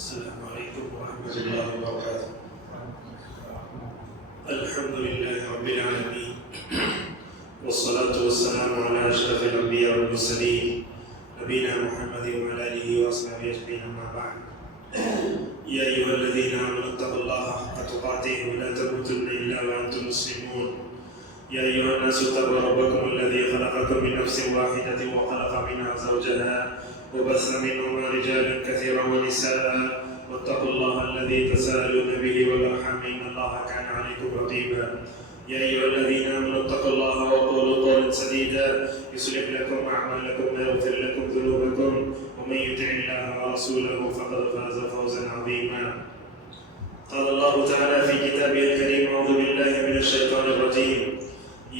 السلام عليكم ورحمة الله وبركاته. الحمد لله رب العالمين والصلاة والسلام على أشرف الأنبياء والمرسلين نبينا محمد وعلى آله وأصحابه أجمعين أما بعد. يا أيها الذين آمنوا اتقوا الله حق تقاته ولا تموتن إلا وأنتم مسلمون. يا أيها الناس اتقوا ربكم الذي خلقكم من نفس واحدة وخلق منها زوجها وبث منهما رجالا كثيرا ونساء واتقوا الله الذي تساءلون به والأرحام إن الله كان عليكم رقيبا. يا أيها الذين آمنوا اتقوا الله وقولوا قولا سديدا يصلح لكم أعمالكم ويغفر لكم ذنوبكم ومن يطع الله ورسوله فقد فاز فوزا عظيما. قال الله تعالى في كتابه الكريم: أعوذ بالله من الشيطان الرجيم.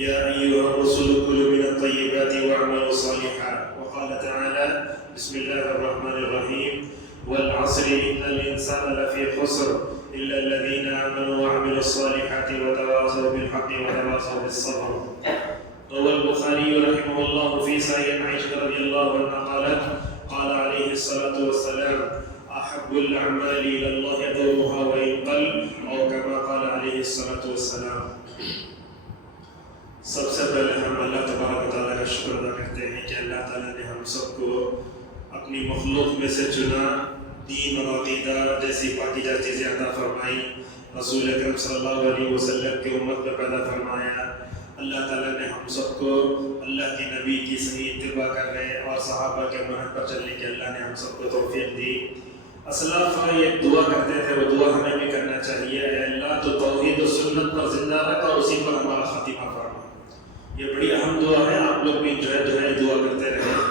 يا أيها الرسل كلوا من الطيبات واعملوا صالحا. وقال تعالى: بسم الله الرحمن الرحيم: والعصر إن الإنسان لفي خسر إلا الذين آمنوا وعملوا الصالحات وتواصوا بالحق وتواصوا بالصبر. روى البخاري رحمه الله في صحيح عائشة رضي الله عنها قالت: قال عليه الصلاة والسلام: أحب الأعمال إلى الله أدومها وإن قل، أو كما قال عليه الصلاة والسلام. سب سے پہلے ہم اللہ تبارک و تعالیٰ کا شکر ادا کرتے ہیں کہ اللہ تعالیٰ نے ہم سب کو اپنی مخلوق میں سے چنا، دین اور عقیدہ جیسی پاکیزہ چیزیں عطا فرمائی، رسول اکرم صلی اللہ علیہ وسلم کی امت میں پیدا فرمایا۔ اللہ تعالیٰ نے ہم سب کو اللہ کے نبی کی صحیح اتباع کرنے اور صحابہ کے منہج پر چلنے کی اللہ نے ہم سب کو توفیق دی۔ اسلاف یہ دعا کرتے تھے، وہ دعا ہمیں بھی کرنا چاہیے: اے اللہ تو توحید و سنت پر زندہ رکھ اور اسی پر ہمارا خاتمہ فرما۔ یہ بڑی اہم دعا ہے، آپ لوگ بھی جو ہے دعا کرتے رہیں۔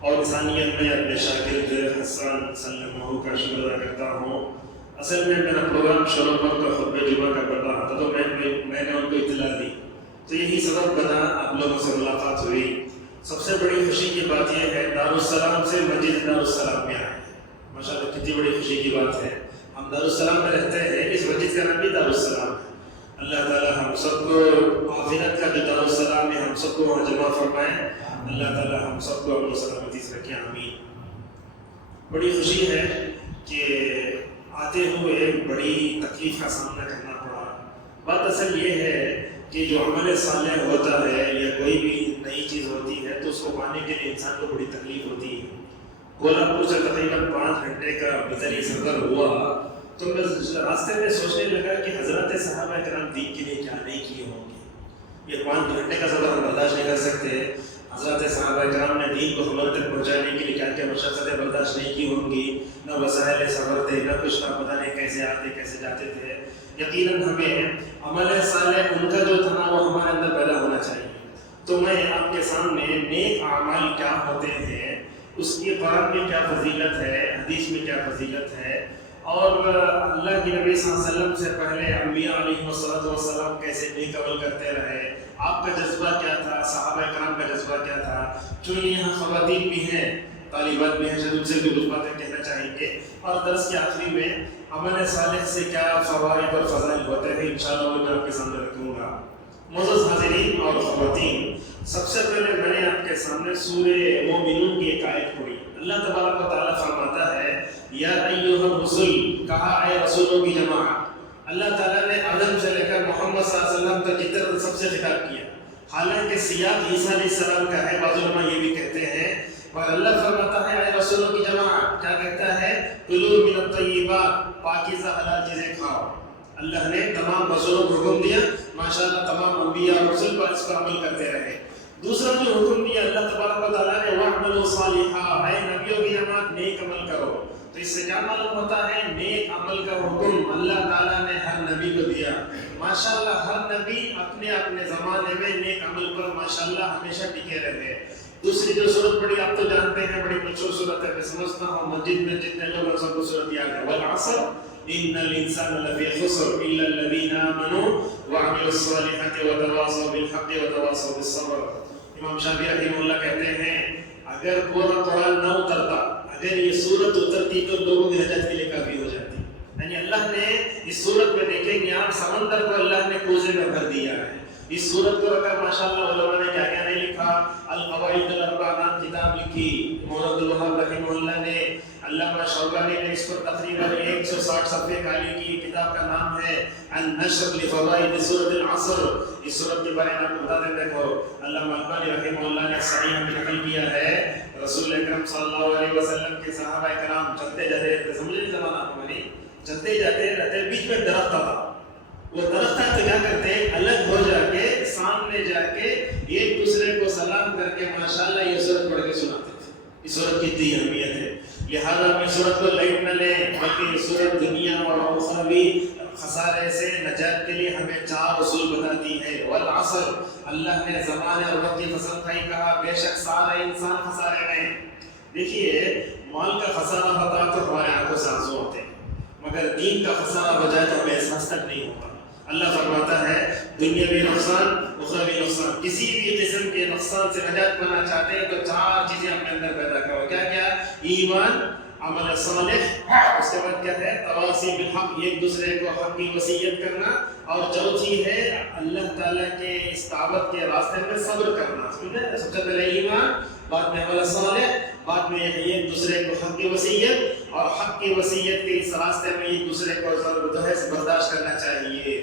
اور انسانیت میں اپنے شاگرد حسان سلمہ کا شکر ادا کرتا ہوں۔ اصل میں میرا پروگرام شروع پر کا خطبہ جمعہ کا پڑھ رہا تھا تو میں نے ان کو اطلاع دی، تو یہی سبب بنا آپ لوگوں سے ملاقات ہوئی۔ سب سے بڑی خوشی کی بات یہ ہے دارالسلام سے مسجد دارالسلام میں آئے، ماشاءاللہ کتنی بڑی خوشی کی بات ہے۔ ہم دارالسلام میں رہتے ہیں، اس مسجد کا نام بھی دارالسلام ہے۔ اللہ تعالیٰ ہم سب کو آخرت کا جو دارالسلام ہے ہم سب کو وہاں جمع فرمائے۔ اللہ تعالیٰ ہم سب کو امن و سلامتی سے رکھے، آمین۔ بڑی خوشی ہے کہ آتے ہوئے بڑی تکلیف کا سامنا کرنا پڑا۔ بات اصل یہ ہے کہ جو عمل صالح ہوتا ہے یا کوئی بھی نئی چیز ہوتی ہے تو اس کو پانے کے لیے انسان کو بڑی تکلیف ہوتی ہے۔ کولہاپور سے تقریباً 5 گھنٹے کا بطری سفر ہوا تو میں راستے میں سوچنے لگا کہ حضرات صحابہ کرام دین کے لیے کیا نہیں کیے ہوں گے۔ یہ 5 گھنٹے کا سفر ہم برداشت نہیں کر سکتے۔ حضرات صحابہ کرام نے دین کو ہمارے تک پہنچانے کے لیے کیا کیا مشقتیں برداشت نہیں کی ہوں گی، نہ وسائل سفر تھے، نہ کچھ، نہ پتہ نہیں کیسے آتے کیسے جاتے تھے۔ یقیناً ہمیں عمل صالح ان کا جو تھا وہ ہمارے اندر پیدا ہونا چاہیے۔ تو میں آپ کے سامنے نیک اعمال کیا ہوتے ہیں، اس کی قرآن میں کیا فضیلت ہے، حدیث میں کیا فضیلت ہے، اور اللہ کے نبی صلی اللہ علیہ وسلم سے پہلے انبیاء علیہ السلام کیسے نیک عمل کرتے رہے، آپ کا جذبہ کیا تھا، صحابہ کرام کا جذبہ کیا تھا۔ چونکہ یہاں خواتین بھی ہیں، طالبات بھی ہیں، شاید ان سے بھی کچھ باتیں کہنا چاہیں گے۔ اور درس کے آخری میں عمل صالح سے کیا فوائد اور فضائل ہوتے ہیں انشاءاللہ وہ میں آپ کے سامنے رکھوں گا۔ معزز حاضرین اور خواتین، سب سے پہلے میں نے آپ کے سامنے سورہ مومنون کی ایک آیت پڑھی۔ اللہ تبارک و تعالیٰ فرماتا ہے: یا ایھا الرسل، کہا اے رسولوں کی جماعت۔ اللہ تعالیٰ نے آدم سے لے کر محمد صلی اللہ علیہ وسلم تک کی طرف سب سے خطاب کیا، حالانکہ سیاق عیسیٰ علیہ السلام کا ہے، بعض علماء یہ بھی کہتے ہیں، اور اللہ فرماتا ہے اے رسولوں کی جماعت، کیا کہتا ہے؟ کلوا من الطیبات، پاکیزہ حلال چیزیں کھاؤ۔ اللہ نے تمام رسولوں کو حکم دیا، ماشاءاللہ تمام انبیاء اور رسول پر اس پر عمل کرتے رہے۔ دوسرا جو حکم دیا اللہ تبارک و تعالیٰ نے وَاعْمَلُوا صَالِحًا، اے نبیوں کی جماعت نیک عمل کرو۔ تو اس سے کیا معلوم ہوتا ہے؟ نیک عمل کا حکم اللہ تعالیٰ نے ہر نبی کو دیا۔ ماشاءاللہ ہر نبی اپنے اپنے زمانے میں نیک عمل پر ماشاءاللہ ہمیشہ ٹکے رہے۔ دوسری جو صورت پڑھی آپ تو جانتے ہیں، بڑی مشہور صورت ہے، میں سمجھتا ہوں مسجد میں جتنے لوگ ہیں سب کو صورت یاد ہے: وَالْعَصْرِ إِنَّ الْإِنسَانَ لَفِي خُسْرٍ إِلَّا الَّذِينَ آمَنُوا وَعَمِلُوا الصَّالِحَاتِ وَتَوَاصَوْا بِالْحَقِّ وَتَوَاصَوْا بِالصَّبْرِ۔ امام شافعی رحمہ اللہ کہتے ہیں اگر پورا قرآن نہ اترتا، اگر یہ سورت اترتی تو لوگوں کی نجات کے لیے کافی ہو جاتی۔ یعنی اللہ نے اس سورت میں دیکھیں گے آپ، سمندر کو اللہ نے کوزے میں بھر دیا ہے۔ اس سورت کو رکھا ماشاءاللہ علماء نے کیا کیا نہیں لکھا، القواعد الاربعہ نام کتاب لکھی، مولانا عبدالوہاب رحمہ اللہ نے علامہ شوکانی نے اس پر تقریباً 160 صفحے کالی کی. کتاب کا نام ہے النشر لفوائد سورۃ العصر. اس سورت کے بارے میں آپ کو بتا دیں. دیکھو علامہ البانی رحمہ اللہ نے صحیح میں نقل کیا ہے رسول اکرم صلی اللہ علیہ وسلم کے صحابہ کرام چلتے جاتے رہتے. سمجھے زمانہ کو نہیں چلتے جاتے رہتے, بیچ میں درخت تھا. وہ درخت تو کیا کرتے ہیں, الگ ہو جا کے سامنے جا کے ایک دوسرے کو سلام کر کے ماشاءاللہ یہ سورت پڑھ کے سناتے تھے. اس سورت کی اتنی اہمیت ہے. لہذا ہم اس سورت کو لائٹ نہ لیں, بلکہ اس سورت دنیا اور اخروی خسارے سے نجات کے لیے ہمیں 4 اصول بتاتی ہے. والعصر, اللہ نے زمانے اور وقت کی قسم کھائی, کہا بے شک سارا انسان خسارے میں. دیکھیے مال کا خسارہ بتا تو ہمارے آنکھوں سے آنسو ہوتے ہیں, مگر دین کا خسارہ بجائے تو ہمیں احساس تک نہیں ہوگا. اللہ فرماتا ہے دنیاوی نقصان اخروی نقصان, کسی بھی قسم کے نقصان سے نجات پانا چاہتے ہیں تو 4 چیزیں اپنے اندر پیدا کرو. کیا کیا؟ ایمان, عمل صالح, اس کے بعد کیا ہے تواصی بالحق, ایک دوسرے کو حق کی وصیت کرنا, اور چوتھی ہے اللہ تعالیٰ کے اس دعوت کے راستے میں صبر کرنا. سمجھے, سب سے پہلے ایمان, بعد میں عمل صالح, بعد میں ایک دوسرے کو حق کی وصیت, اور حق کی وصیت کے اس راستے میں ایک دوسرے کو جو ہے برداشت کرنا چاہیے.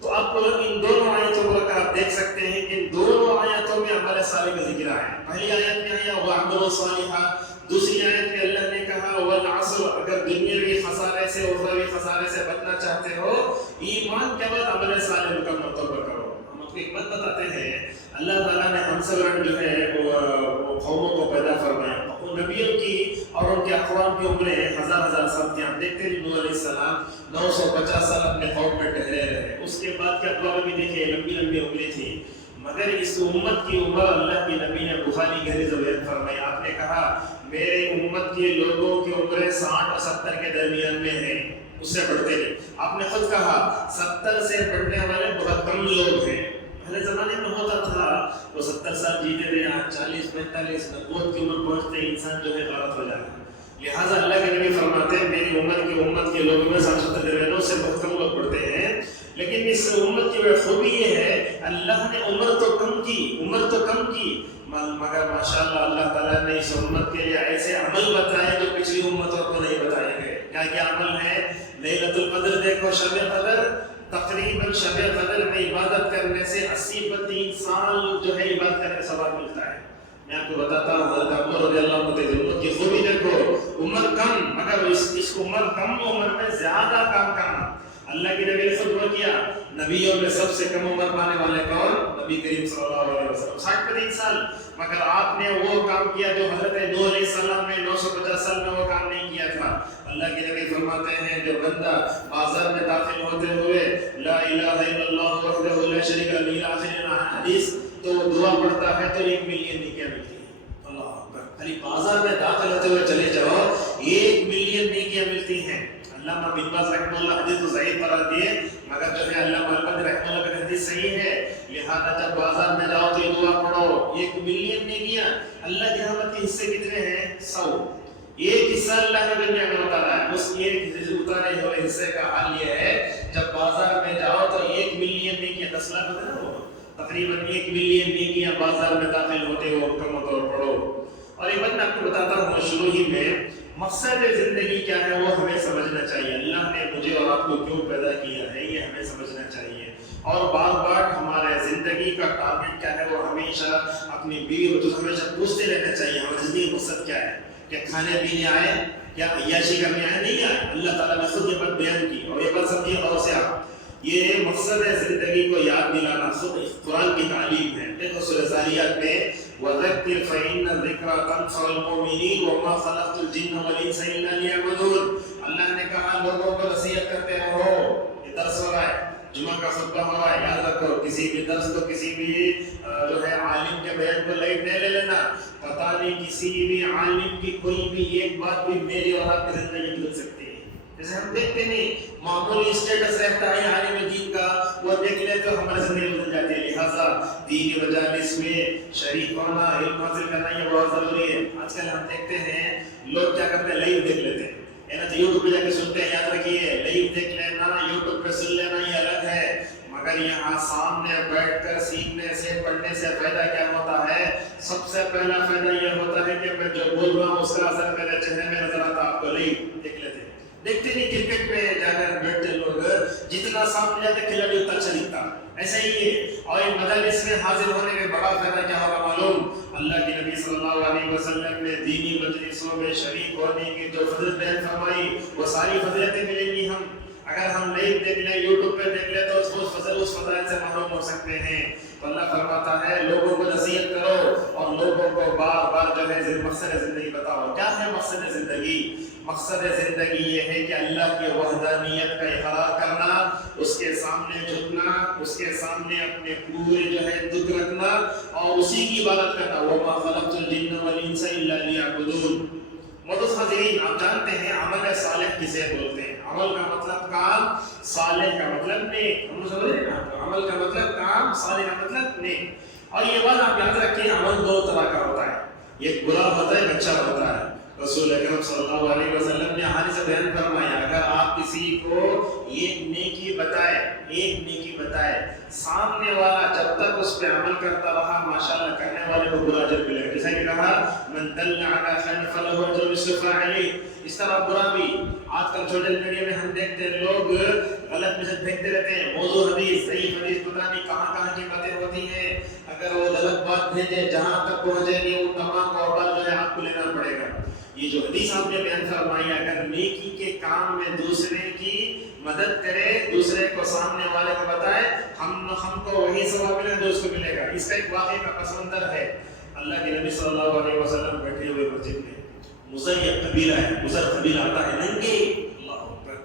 تو آپ کو ان دونوں آیتوں کو آپ دیکھ سکتے ہیں کہ ان دونوں آیتوں میں عمل صالح کا ذکر ہے. پہلی آیت میں ہے وَعْمَلُوا صَالِحًا, دوسری آیت میں اللہ نے کہا وَالْعَصْرِ. اگر دنیاوی خسارے سے اخروی خسارے سے بچنا چاہتے ہو, ایمان کے بعد عمل صالح مکمل طور پر کرو. ہم آپ کو ایک بات بتاتے ہیں, اللہ تعالیٰ نے ہم سب جو ہے وہ قوموں کو پیدا فرمایا. نبیوں کی اور ان کے اقوام کی عمریں ہزار سال تھی. آپ دیکھتے ہیں نوح علیہ السلام 950 سال اپنے قوم میں ٹھہرے رہے. اس کے بعد کے اقوام بھی دیکھیں لمبی عمریں تھی, مگر اس امت کی عمر اللہ کے نبی نے بخاری کی حدیث بیان فرمائی. آپ نے کہا میرے امت کے لوگوں کی عمریں 60 اور 70 کے درمیان میں ہیں, اس سے بڑھتے نہیں. آپ نے خود کہا 70 سے بڑھنے والے بہت کم لوگ ہیں. پہلے زمانے میں ہوتا تھا وہ 70 سال جیتے رہے, 40 45 نبوت کی عمر پہنچتے انسان جو ہے غلط ہو جاتا. لہٰذا اللہ کے نبی فرماتے ہیں میری امت کے لوگوں میں 70 سے بہت کم لوگ پڑھتے ہیں. لیکن اس امت کی خوبی یہ ہے اللہ نے عمر تو کم کی, مگر ماشاءاللہ اللہ تعالیٰ نے اس امت کے لیے ایسے عمل بتائے جو پچھلی امتوں کو نہیں بتائے گئے. کیا عمل ہے؟ لیلۃ القدر دیکھو, شب قدر, تقریباً شب قدر میں عبادت کرنے سے 80-32 سال جو ہے عبادت کرنے کا ثواب ملتا ہے. میں آپ کو بتاتا ہوں حضرت عمر رضی اللہ عنہ کی خوبی دیکھو, عمر کم مگر اس عمر کم عمر میں زیادہ کام کرنا. اللہ کے نبی نے خطبہ کیا, نبیوں میں سب سے کم عمر پانے والے کون؟ نبی کریم صلی اللہ علیہ وسلم 60-32 سال. مگر آپ نے وہ کام کیا جو حضرت نوح علیہ السلام نے 950 سال میں وہ کام نہیں کیا تھا. اللہ کے نبی فرماتے ہیں جو بندہ بازار میں داخل ہوتے ہوئے لا الہ الا اللہ وحدہ لا شریک لہ آخر حدیث تو دعا پڑھتا ہے تو 1 ملین نیکیاں ملتی ہیں. اللہ اکبر, خالی بازار میں داخل ہوتے ہوئے چلے جاؤ 1 ملین نیکیاں ملتی ہیں. علامہ بن باز رحمہ اللہ حدیث کو ضعیف قرار دیے, مگر جو ہے علامہ البانی رحمہ اللہ کا حدیث صحیح ہے. لہذا جب بازار میں جاؤ تو یہ دعا پڑھو 1 ملین نیکیاں. اللہ کی رحمت کے حصے کتنے ہیں؟ 100. ایک حصہ اللہ نے دنیا میں اتارا ہے. اس ایک اتارے ہوئے حصے کا حال یہ ہے جب بازار میں جاؤ تو 1 ملین نیکیاں 10 لاکھ ہوتے نا, وہ تقریباً 1 ملین نیکیاں بازار میں داخل ہوتے ہو کم طور پڑھو. اور ایک بات میں آپ کو بتاتا ہوں شروع ہی میں, مقصد زندگی کیا ہے وہ ہمیں سمجھنا چاہیے. اللہ نے مجھے اور آپ کو کیوں پیدا کیا ہے یہ ہمیں سمجھنا چاہیے. اور بار ہمارے زندگی کا ٹارگٹ کیا ہے وہ ہمیشہ اپنی بیوی کو ہمیشہ پوچھتے رہنا چاہیے ہماری زندگی مقصد کیا ہے. کیا کھانے پینے آئے, کیا عیاشی کرنے آئے؟ نہیں آئے. اللہ تعالیٰ نے خود یہ بات بیان کی, اور یہ بات سمجھیے غور سے آپ, یہ مقصد ہے زندگی کو یاد دلانا خود قرآن کی تعلیم ہے. دیکھو سورہ ذاریات میں وَذَكِّرْ فَإِنَّ الذِّكْرَىٰ تَنفَعُ الْمُؤْمِنِينَ وَمَا خَلَقْتُ الْجِنَّ وَالْإِنسَ إِلَّا لِيَعْبُدُونِ. اللہ نے کہا لوگوں کو نصیحت کرتے رہو. یہ درس ہو رہا ہے, جمعہ کا خطبہ ہو رہا ہے, یاد رکھو کسی بھی درس کو کسی بھی جو ہے عالم کے بیان کو لائٹ نہیں لے لینا. پتہ نہیں کسی بھی عالم کی کوئی بھی ایک بات بھی میری اور آپ کی زندگی بدل سکتی ہے. جیسے ہم دیکھتے نہیں معمولی اسٹیٹس رہتا ہے عالم دین کا, وہ دیکھ لے تو ہماری زندگی بدل جاتی ہے. لہٰذا دینی مجالس میں شریک ہونا, علم حاصل کرنا یہ بہت ضروری ہے. آج کل ہم دیکھتے ہیں لوگ کیا کرتے ہیں, لائیو دیکھ لیتے ہیں یوٹیوب پہ جا کے سنتے ہیں. یاد رکھیے لائیو دیکھ لینا یوٹیوب پہ سن لینا یہ الگ ہے, مگر یہاں سامنے بیٹھ کر سیکھنے سے پڑھنے سے فائدہ کیا ہوتا ہے؟ سب سے پہلا فائدہ یہ ہوتا ہے کہ میں جو بول رہا ہوں اس کا اثر میرے چہرے میں نظر آتا. آپ کو نہیں دیکھ لیتے, دیکھتے نہیں کرکٹ میں جا کر بیٹھتے لوگ, جتنا سامنے جاتے کھلاڑی اتنا اچھا دکھتا. ایسا ہی ہے. اور مجالس میں حاضر ہونے کے بڑا فائدہ کیا ہوگا معلوم؟ اللہ کے نبی صلی اللہ علیہ وسلم نے دینی مجلسوں میں شریک ہونے کی جو فضیلت بیان فرمائی وہ ساری فضیلتیں ملیں گی. ہم اگر ہم نہیں دیکھ لیں, یوٹیوب پہ دیکھ لیں تو اس فضائل سے محروم ہو سکتے ہیں. تو اللہ فرماتا ہے لوگوں کو نصیحت کرو اور لوگوں کو بار بار جو ہے مقصد زندگی بتاؤ. کیا ہے مقصد زندگی؟ مقصد زندگی یہ ہے کہ اللہ کی وحدانیت کا اقرار کرنا, اس کے سامنے جھکنا, اس کے سامنے اپنے پورے جو ہے دکھ رکھنا اور اسی کی عبادت کرنا. وَمَا خَلَقْتُ الْجِنَّ وَالْإِنسَ إِلَّا لِيَعْبُدُونَ. معزز حاضرین, آپ جانتے ہیں عمل صالح کسے بولتے ہیں؟ عمل کا مطلب کام, صالح کا مطلب نیک. ہم سمجھ رہے ہیں؟ عمل کا مطلب کام, صالح کا مطلب نیک. اور یہ بات آپ یاد رکھیں, عمل دو طرح کا ہوتا ہے, ایک برا ہوتا ہے, ایک اچھا ہوتا ہے. رسول اکرم صلی اللہ علیہ وسلم نے حدیث بیان فرمایا, اگر آپ کسی کو ایک نیکی بتائے, سامنے والا جب تک اس پہ عمل کرتا رہا, ماشاءاللہ کرنے والے کو برا اجر ملے گا. جیسا کہ کہا من دل علی خیر فلہ اجر مثل فاعلہ. اس طرح برا بھی آج کل سوشل میڈیا میں ہم دیکھتے ہیں لوگ غلط میسج بھیجتے رہتے ہیں, موضوع حدیث, صحیح حدیث پتہ نہیں کہاں کی باتیں ہوتی ہیں. اگر وہ غلط بات بھیجے جہاں تک پہنچے گی وہ تمام کا جو ہے آپ کو لینا پڑے گا. یہ جو حدیث آپ نے بیان فرمائی, اگر نیکی کے کام میں دوسرے کی مدد کرے, دوسرے کو سامنے والے کو بتائے, ہم کو وہی ثواب ملے جو اس کو ملے گا. اس کا ایک واقعہ کا پس منظر ہے. اللہ کے نبی صلی اللہ علیہ وسلم بیٹھے ہوئے مسجد میں, مزیر قبیلہ ہے, مزر قبیلہ آتا ہے, ننگے, اللہ اکبر,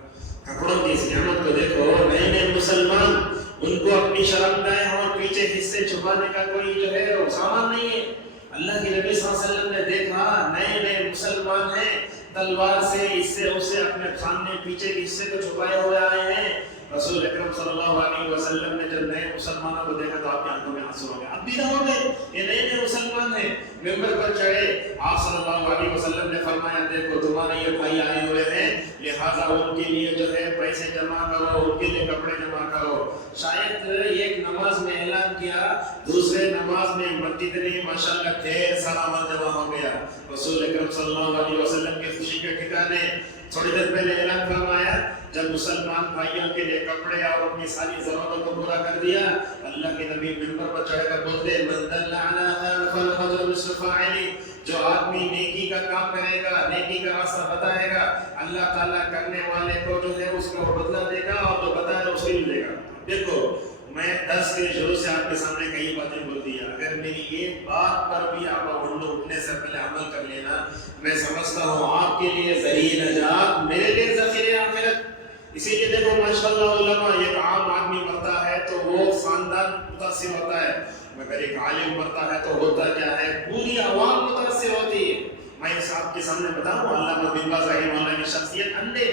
کپڑوں کی اس نعمت کو دیکھو. نئے نئے مسلمان, ان کو اپنی شرمگاہیں اور پیچھے حصے چھپانے کا کوئی جو ہے سامان نہیں ہے. اللہ کے نبی صلی اللہ علیہ وسلم نے دیکھا نئے نئے مسلمان ہیں, تلوار سے اس سے اسے اپنے سامنے پیچھے کے حصے کو چھپائے ہوئے آئے ہیں. رسول اکرم صلی اللہ علیہ وسلم نے جب نئے مسلمانوں کو دیکھا تو آپ کی آنکھوں میں آنسو آ گئے. اب بھی ہو گئے, یہ نئے نئے مسلمان ہیں, ممبر پر چڑھے. آپ صلی اللہ علیہ وسلم نے فرمایا دیکھو تمہارے یہ بھائی آئے ہوئے ہیں, لہٰذا ان کے لیے جو ہے پیسے جمع کرو, ان کے لیے کپڑے جمع کرو. شاید ایک نماز میں اعلان کیا, دوسرے نماز میں مسجد نے ماشاءاللہ ڈھیر سارا مال جمع ہو گیا. رسول اکرم صلی اللہ علیہ وسلم کے خوشی کے ٹھکانے تھوڑی دیر پہلے اعلان فرمایا, جب مسلمان بھائیوں کے لیے کپڑے اور اپنی ساری ضرورتوں کو پورا کر دیا, اللہ کے نبی منبر پر چڑھ کر بولتے من دل علی خیر فلہ اجر مثل فاعلہ. جو آدمی نیکی کا کام کرے گا, نیکی کا راستہ بتائے گا, اللہ تعالیٰ کرنے والے کو جو ہے اس کا بدلہ دے گا اور جو بتائے اس کو بھی دے گا. دیکھو میں درس کے شروع سے آپ کے سامنے کئی باتیں بول دی, اگر میری ایک بات پر بھی آپ اٹھنے سے پہلے عمل کر لینا, میں سمجھتا ہوں آپ کے لیے ذریعہ نجات, میرے لیے ذخیرہ آخرت. اسی لیے دیکھو ماشاءاللہ علماء, ایک عام آدمی مرتا ہے تو وہ خاندان متاثر ہوتا ہے, مگر ایک عالم مرتا ہے تو ہوتا کیا ہے, پوری عوام متاثر ہوتی ہے. میں اس آپ کے سامنے بتاؤں, علامہ بن باز رحمہ اللہ کی شخصیت اندھے,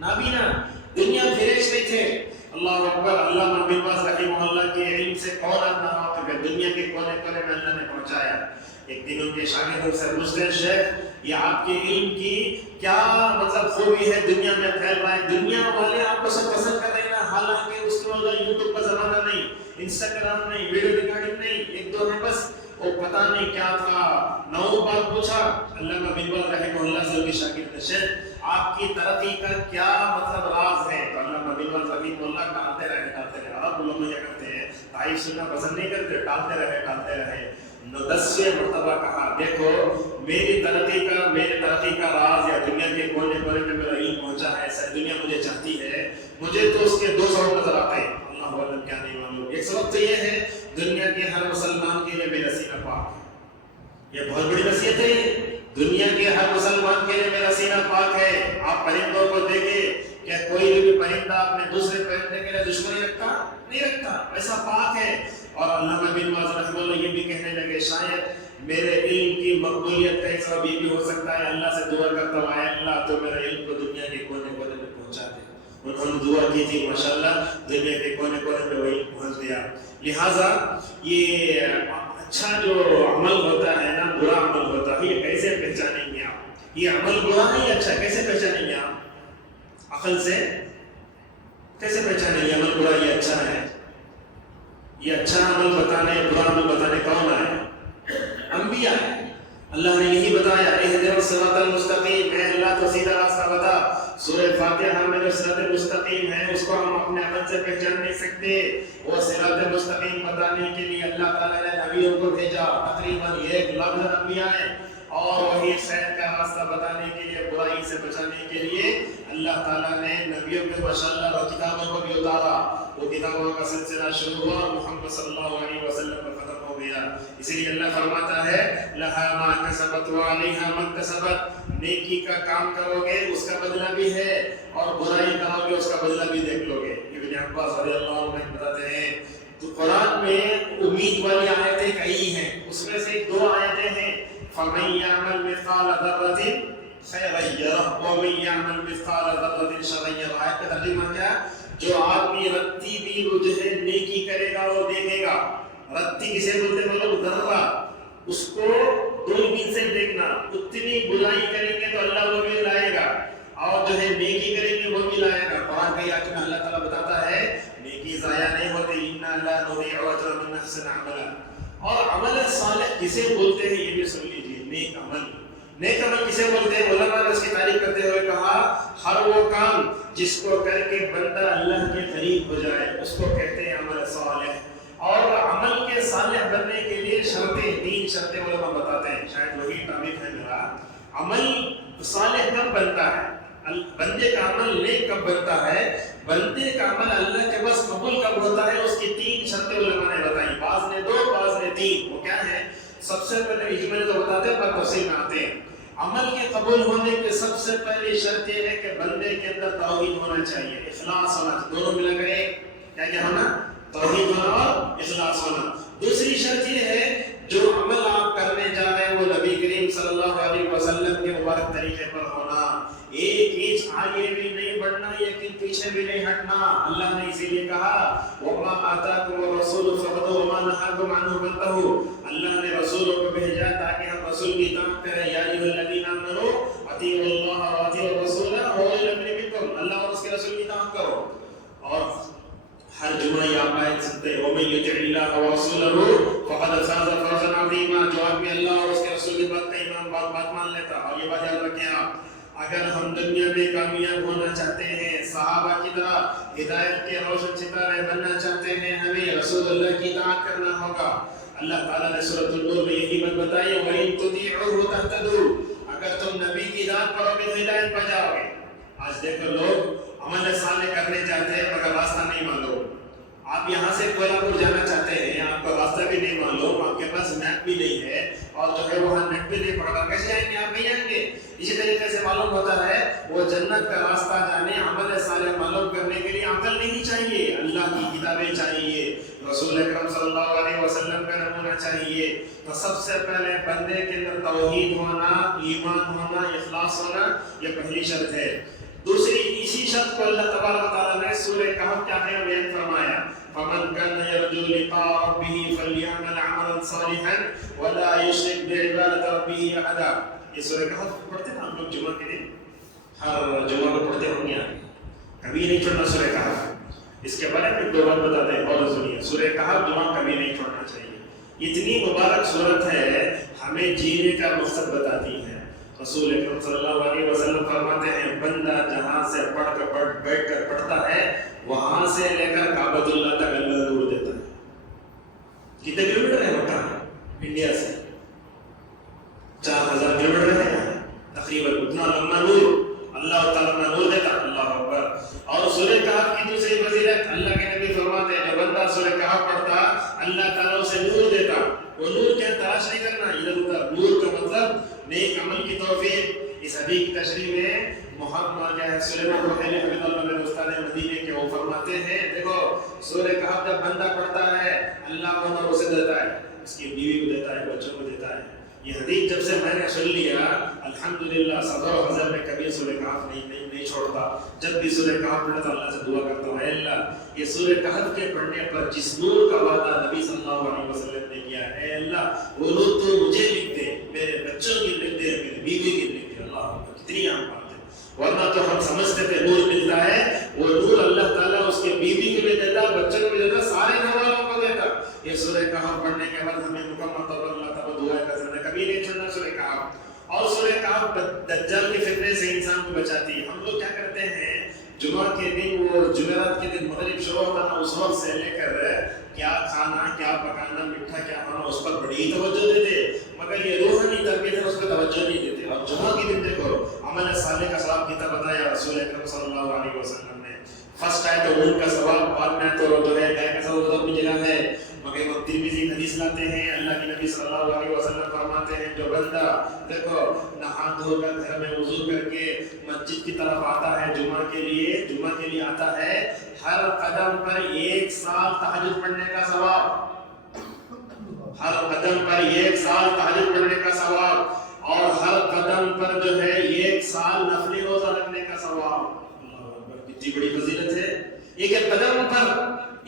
نابینا, دنیا پھریش نہیں تھے. اللہ اکبر, علامہ بن باز رحمہ اللہ کے علم سے کون اندھا واقف ہے, دنیا کے کونے کونے میں اللہ نے پہنچایا. ایک دن ان کے شاگردوں سے پوچھتے ہیں شیخ یہ آپ کے علم کی کیا مطلب خوبی ہے, دنیا میں پھیل رہا ہے, دنیا والے آپ کو سب پسند کر رہے ہیں, حالانکہ اس کو یوٹیوب کا زمانہ نہیں, انسٹاگرام نہیں, ویڈیو ریکارڈنگ نہیں, ایک دو ہے بس, وہ پتہ نہیں کیا تھا. نو بار پوچھا علامہ بن باز رحمہ اللہ سے, کے شاگرد شیخ آپ کی ترقی کا کیا مطلب راز ہے؟ تو علامہ بن باز رحمہ اللہ ٹالتے رہے. عرب لوگ کیا کرتے ہیں, تعریف سننا پسند نہیں کرتے, ٹالتے رہے. 10ویں مرتبہ کہا دیکھو میری ترقی کا راز یا دنیا کے کونے کونے میں میرا علم پہنچا ہے, ایسا دنیا مجھے چاہتی ہے, مجھے تو اس کے 2 سبب نظر آتے ہیں, اللہ علم کیا نہیں معلوم. ایک سبب تو یہ ہے دنیا کے ہر مسلمان کے لیے میرا سینہ پاک ہے, یہ بہت بڑی نصیحت ہے, دنیا کے ہر مسلمان کے لیے میرا سینہ پاک ہے. آپ پرندوں کو دیکھیں, کیا کوئی بھی پرندہ اپنے دوسرے پرندے کے لیے دشمنی رکھتا نہیں رکھتا, ایسا پاک ہے. اور علامہ بن باز رحمہ اللہ یہ بھی کہنے لگے شاید میرے علم کی مقبولیت کا ایک سبب یہ بھی ہو سکتا ہے, اللہ سے دعا کرتا ہوں اے اللہ تو میرا علم کو دنیا کے کونے کونے میں پہنچا دے. انہوں نے دعا کی تھی, ماشاءاللہ دنیا کے کونے کونے میں وہ علم پہنچ گیا. لہٰذا یہ اچھا جو عمل ہوتا ہے نا, برا عمل ہوتا ہے, یہ کیسے پہچانیں گے آپ, یہ عمل برا ہے یا اچھا, کیسے پہچانیں گے آپ؟ عقل سے کیسے پہچانیں گے عمل برا یا اچھا ہے؟ یہ اچھا عمل بتانے برا عمل بتانے کون آئے؟ انبیاء اللہ نے یہی بتایا اہدنا الصراط المستقیم، اے اللہ تو سیدھا راستہ بتا۔ سورہ فاتحہ میں جو صراط مستقیم ہے اس کو ہم اپنے عمل سے پہچان نہیں سکتے، وہ صراط مستقیم بتانے کے لیے اللہ تعالیٰ نے نبیوں کو بھیجا، تقریباً 1 لاکھ انبیاء ہیں، اور وہی خیر کا راستہ بتانے کے لیے، برائی سے بچانے کے لیے اللہ تعالیٰ نے نبیوں کے ماشاءاللہ اور کتابوں کو بھی اتارا۔ وہ کتابوں کا سلسلہ شروع ہوا، محمد صلی اللہ علیہ وسلم پر ختم ہو گیا۔ اسی لیے اللہ فرماتا ہے لہا ما کسبت وعلیہا ما اکتسبت، نیکی کا کام کرو گے اس کا بدلہ بھی ہے، اور برائی کرو گے اس کا بدلہ بھی دیکھ لو گے۔ ابن عباس رضی اللہ عنہ بتاتے ہیں تو قرآن میں امید والی آیتیں کئی ہیں، اس میں سے 2 آیتیں ہیں فَمَن يَعْمَلْ مِثْقَالَ ذَرَّةٍ خیرا یرہ وَمَن يَعْمَلْ مِثْقَالَ ذَرَّةٍ شَرًّا یرہ۔ آیت کا ترجمہ کیا؟ جو آدمی رتی بھی جو ہے نیکی کرے گا وہ دیکھے گا۔ رتی کسے بولتے ہیں لوگ؟ ذرہ، اس کو دوربین سے دیکھنا۔ اتنی برائی کریں گے تو اللہ وہ بھی لائے گا، اور جو ہے نیکی کریں گے وہ بھی لائے گا۔ قرآن کی آیت میں اللہ تعالیٰ بتاتا ہے نیکی ضائع نہیں ہوتی، اِنَّا لَا نُضِيعُ أَجْرَ مَنْ أَحْسَنَ عَمَلًا۔ اور عمل صالح کسے بولتے ہیں یہ بھی سن لیجیے، نیک عمل۔ نیک عمل کسے بولتے ہیں؟ علماء نے اس کی تعریف کرتے ہوئے کہا ہر وہ کام جس کو کر کے بندہ اللہ کے قریب ہو جائے اس کو کہتے ہیں عمل صالح۔ اور عمل کے صالح بننے کے لیے شرطیں، 3 شرطیں علماء بتاتے ہیں، شاید وہی ٹاپک ہے میرا۔ عمل صالح کب بنتا ہے؟ بندے کا عمل نیک کب بنتا ہے؟ بندے کا عمل اللہ کے پاس قبول کب ہوتا ہے؟ اس کی 3 شرطیں علماء نے بتائی، بعض نے 2 بعض نے 3۔ وہ کیا ہے؟ سب سے پہلے اجمالی تو بتاتے ہیں پر تفصیل میں آتے ہیں۔ عمل کے قبول ہونے کی سب سے پہلی شرط یہ ہے کہ بندے کے اندر توحید ہونا چاہیے، اخلاص ہونا چاہیے، دونوں ملا کر ایک کیا کیا ہونا؟ توحید ہونا اور اخلاص ہونا۔ دوسری شرط یہ ہے جو عمل آپ کرنے جا رہے ہیں وہ نبی کریم صلی اللہ علیہ وسلم کے مبارک طریقے پر ہونا، ایک انچ آگے بھی نہیں بڑھنا، یقین پیچھے بھی نہیں ہٹنا۔ اللہ نے اسی لیے کہا وَمَا آتَاكُمُ الرَّسُولُ فَخُذُوهُ وَمَا نَهَاكُمْ عَنْهُ فَانتَهُوا۔ اللہ نے رسولوں کو بھیجا تاکہ ہم رسول کی اطاعت کریں۔ یا ایھا الذین آمنوا اطیعوا اللہ واطیعوا الرسول وَأُولِي الْأَمْرِ مِنکُم، اللہ اور اس کے رسول کی اطاعت کرو۔ اور ہر جمعہ یہ آپ آیت سنتے ہیں وَمَن یُطِعِ اللَّهَ وَرَسُولَهُ فَقَدْ فَازَ فَوْزًا عَظِیمًا۔ جو آدمی اللہ اور اس کے رسول کی بات کا ایمان بات مان لیتا۔ اور یہ بات یاد رکھیں آپ، اگر ہم دنیا میں کامیاب ہونا چاہتے ہیں، صحابہ کی طرح ہدایت کے روشن ستارے بننا چاہتے ہیں، ہمیں رسول اللہ کی اطاعت کرنا ہوگا۔ اللہ تعالیٰ نے سورۃ النور میں یہی بات بتائی وَإِن تُطِیعُوهُ تَهْتَدُوا، اگر تم نبی کی اطاعت کرو گے تو ہدایت پا جاؤ گے۔ آج دیکھو لوگ عمل صالح کرنے چاہتے ہیں مگر راستہ نہیں معلوم۔ آپ یہاں سے کولہاپور جانا چاہتے ہیں، آپ کو راستہ بھی نہیں معلوم، آپ کے پاس میپ بھی نہیں ہے، اور جو ہے وہاں نیٹ بھی نہیں پڑھا، کیسے جائیں گے؟ آپ نہیں جائیں گے۔ اسی طریقے سے معلوم ہوتا ہے وہ جنت کا راستہ جانے، عمل صالح معلوم کرنے کے لیے عقل نہیں چاہیے، اللہ کی کتابیں چاہیے، رسول اکرم صلی اللہ علیہ وسلم کا نمونہ چاہیے۔ تو سب سے پہلے بندے کے اندر توحید ہونا، ایمان ہونا، اخلاص ہونا، یہ پہلی شرط ہے۔ دوسری اسی شرط کو اللہ تبارک و تعالیٰ نے سورہ کہف کے آخر میں بیان فرمایا فَمَنْ كَانَ يَرْجُو لِقَاءَ رَبِّهِ فَلْيَعْمَلْ عَمَلًا صَالِحًا وَلَا يُشْرِكْ بِعِبَادَةِ رَبِّهِ أَحَدًا۔ یہ سورہ کہف پڑھتے ہیں ہم لوگ جمعہ کے دن، ہر جمعہ کو پڑھتے ہوں گے، کبھی نہیں چھوڑنا سورہ کہف۔ اس کے بارے میں 2 بات بتاتے ہیں اور سنیے، سورہ کہف جمعہ کبھی نہیں چھوڑنا چاہیے۔ اتنی مبارک سورت ہے، ہمیں جینے کا مقصد بتاتی ہے۔ رسول اکرم صلی اللہ علیہ وسلم فرماتے ہیں بندہ جہاں سے بیٹھ کر پڑھتا ہے وہاں سے لے کر کعبۃ اللہ تک اللہ نور دیتا ہے۔ کتنے کلومیٹر ہے مکہ انڈیا سے؟ 4000 کلومیٹر ہے تقریباً، اتنا لمبا نور اللہ تعالیٰ نے نور دیتا۔ اللہ اکبر۔ اور سورہ کہف کی دوسری فضیلت اللہ کے نبی فرماتے ہیں جو بندہ سورہ کہف پڑھتا اللہ تعالیٰ اسے نور دیتا۔ وہ نور کیا تلاش نہیں کرنا ادھر ادھر، نور کا مطلب نیک عمل کی توفیق۔ اس حدیث کی تشریح میں محمد سلیمان روحانی حفظ اللہ نے استاد مدینے کے وہ فرماتے ہیں دیکھو سورہ کہف جب بندہ پڑھتا ہے اللہ وہ نور اسے دیتا ہے، اس کی بیوی کو دیتا ہے، بچوں کو دیتا ہے۔ یہ حدیث جب سے میں نے سن لیا الحمدللہ صدر حضر میں کبھی سورہ کہف نہیں چھوڑتا۔ جب بھی سورہ کہف پڑھتا اللہ سے دعا کرتا ہوں اے اللہ یہ سورہ کہف کے پڑھنے پر جس نور کا وعدہ نبی صلی اللہ علیہ وسلم نے کیا ہے اے اللہ وہ نور تو مجھے لکھ دے، میرے بچوں کی لکھ دے، میری بیوی کی لکھ دے۔ اللہ کتنی عام بات ہے، ورنہ تو ہم سمجھتے تھے نور ملتا ہے وہ نور اللہ تعالیٰ اس کے بیوی کو بھی دیتا، بچوں کو بھی دیتا، سارے گھر والوں کو دیتا۔ یہ سورہ کہف پڑھنے کے بعد ہمیں مکمل طور پر اللہ تعالیٰ دعا کرنا کبھی نہیں چھوڑنا سورہ کہف۔ اور سورہ کہف دجال کے فتنے سے انسان کو بچاتی ہے. ہم لوگ کیا کرتے ہیں جمعہ کے دن وہ جمعرات کے دن مغرب شروع ہوتا نا اس وقت سے لے کر کیا کھانا کیا پکانا میٹھا کیا کھانا اس پر بڑی توجہ دیتے مگر یہ روحانی تربیت ہے اس پر توجہ نہیں دیتے. اور جمعہ کے دن دیکھو عمل صالح کا ثواب کتنا بتایا رسول اکرم صلی اللہ علیہ وسلم نے. فرسٹ آئے تو اونٹ کا ثواب بعد میں تو جو ہے گائے کا ثواب تو اپنی جگہ ہے مگر امام ترمذی حدیث لاتے ہیں اللہ کے نبی صلی اللہ علیہ وسلم فرماتے ہیں جو بندہ دیکھو نہا دھو کر گھر میں وضو کر کے مسجد کی طرف آتا ہے جمعہ کے لیے آتا ہے ہر قدم پر 1 سال تہجد پڑھنے کا ثواب ہر قدم پر 1 سال تہجد پڑھنے کا ثواب اور ہر قدم پر جو ہے 1 سال نفلی روزہ رکھنے کا ثواب. کتنی بڑی فضیلت ہے. ایک قدم پر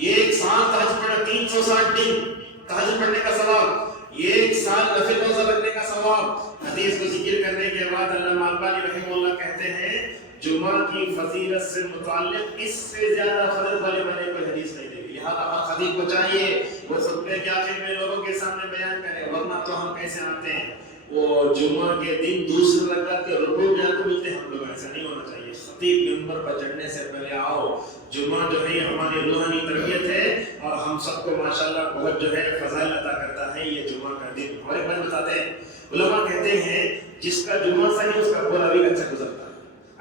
1 سال تہجد پڑھنا 360 دن تہجد پڑھنے کا ثواب 1 سال نفل روزہ رکھنے کا ثواب. حدیث کو ذکر کرنے کے بعد علامہ البانی رحمہ اللہ کہتے ہیں جمعہ کی فضیلت سے متعلق اس سے زیادہ فضل والے بنے کوئی حدیث نہیں دیکھی. لہٰذا ہر خطیب کو چاہیے وہ خطبے کے آخر میں لوگوں کے سامنے بیان کرے ورنہ تو ہم کیسے آتے ہیں وہ جمعہ کے دن دوسرے رکعت کے رکوع میں آتے ملتے ہیں. ہم لوگ ایسا نہیں ہونا چاہیے. خطیب منبر پر چڑھنے سے پہلے آؤ. جمعہ جو ہے ہماری روحانی تربیت ہے اور ہم سب کو ماشاءاللہ بہت جو ہے فضائل عطا کرتا ہے یہ جمعہ کا دن. ہمارے بھائی بتاتے ہیں علماء کہتے ہیں جس کا جمعہ صحیح اس کا پورا بھی اچھا گزرتا ہے.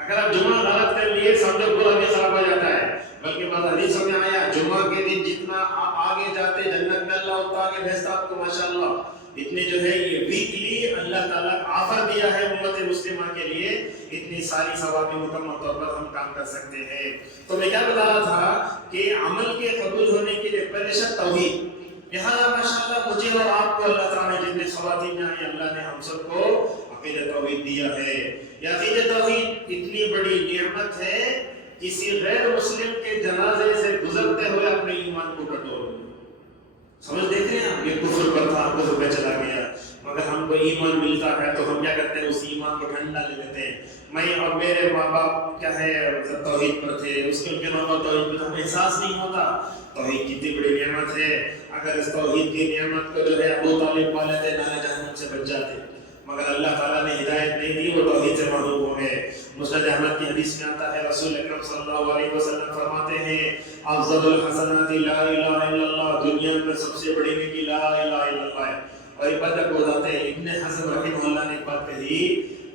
اگر آپ جمعہ غلط کر لیے سمجھو پورا بھی خراب ہو جاتا ہے. بلکہ بعض حدیثوں میں آیا جمعہ کے دن جتنا آپ آگے جاتے جنت میں اللہ اتنا آگے بھیجتا آپ کو ماشاءاللہ. اتنے جو ہے یہ ویکلی اللہ تعالیٰ آفر دیا ہے امت مسلمہ کے لیے اتنی ساری ثواب مکمل طور پر ہم کام کر سکتے ہیں. تو میں کیا بتا رہا تھا کہ عمل کے قبول ہونے کے لیے پہلے شرط توحید. لہٰذا ماشاءاللہ مجھے اور آپ کو اللہ تعالیٰ نے جتنے خواتین ہیں اللہ نے ہم سب کو عقیدہ توحید دیا ہے. یہ عقیدہ توحید اتنی بڑی نعمت ہے کسی غیر مسلم کے جنازے سے گزرتے ہوئے اپنے ایمان کو ٹٹول سمجھ دیکھتے ہیں آپ یہ کفر پر تھا کفر پہ چلا گیا مگر ہم کو ایمان ملتا ہے تو ہم کیا کرتے ہیں اس ایمان کو ٹھنڈا لے لیتے ہیں. میں اور میرے ماں باپ کیا ہے توحید پر تھے اس کے ان کے ماں باپ توحید پر ہمیں احساس نہیں ہوتا. توحید کتنی بڑی نعمت ہے. اگر اس توحید کی نعمت کو جو ہے ابو طالب والے تھے نارے جہنم سے بچ جاتے مگر اللہ تعالیٰ نے ہدایت نہیں دی وہ توحید سے محروم ہو گئے. مسند احمد کی حدیث میں آتا ہے رسول اکرم صلی اللہ علیہ وسلم فرماتے ہیں افضل الحسنات لا الہ الا اللہ. دنیا میں سب سے بڑی نیکی لا الہ الا اللہ ہے. اور یہ بات کو بتاتے ہیں ابن حزم رحمہ اللہ نے ایک بات کہی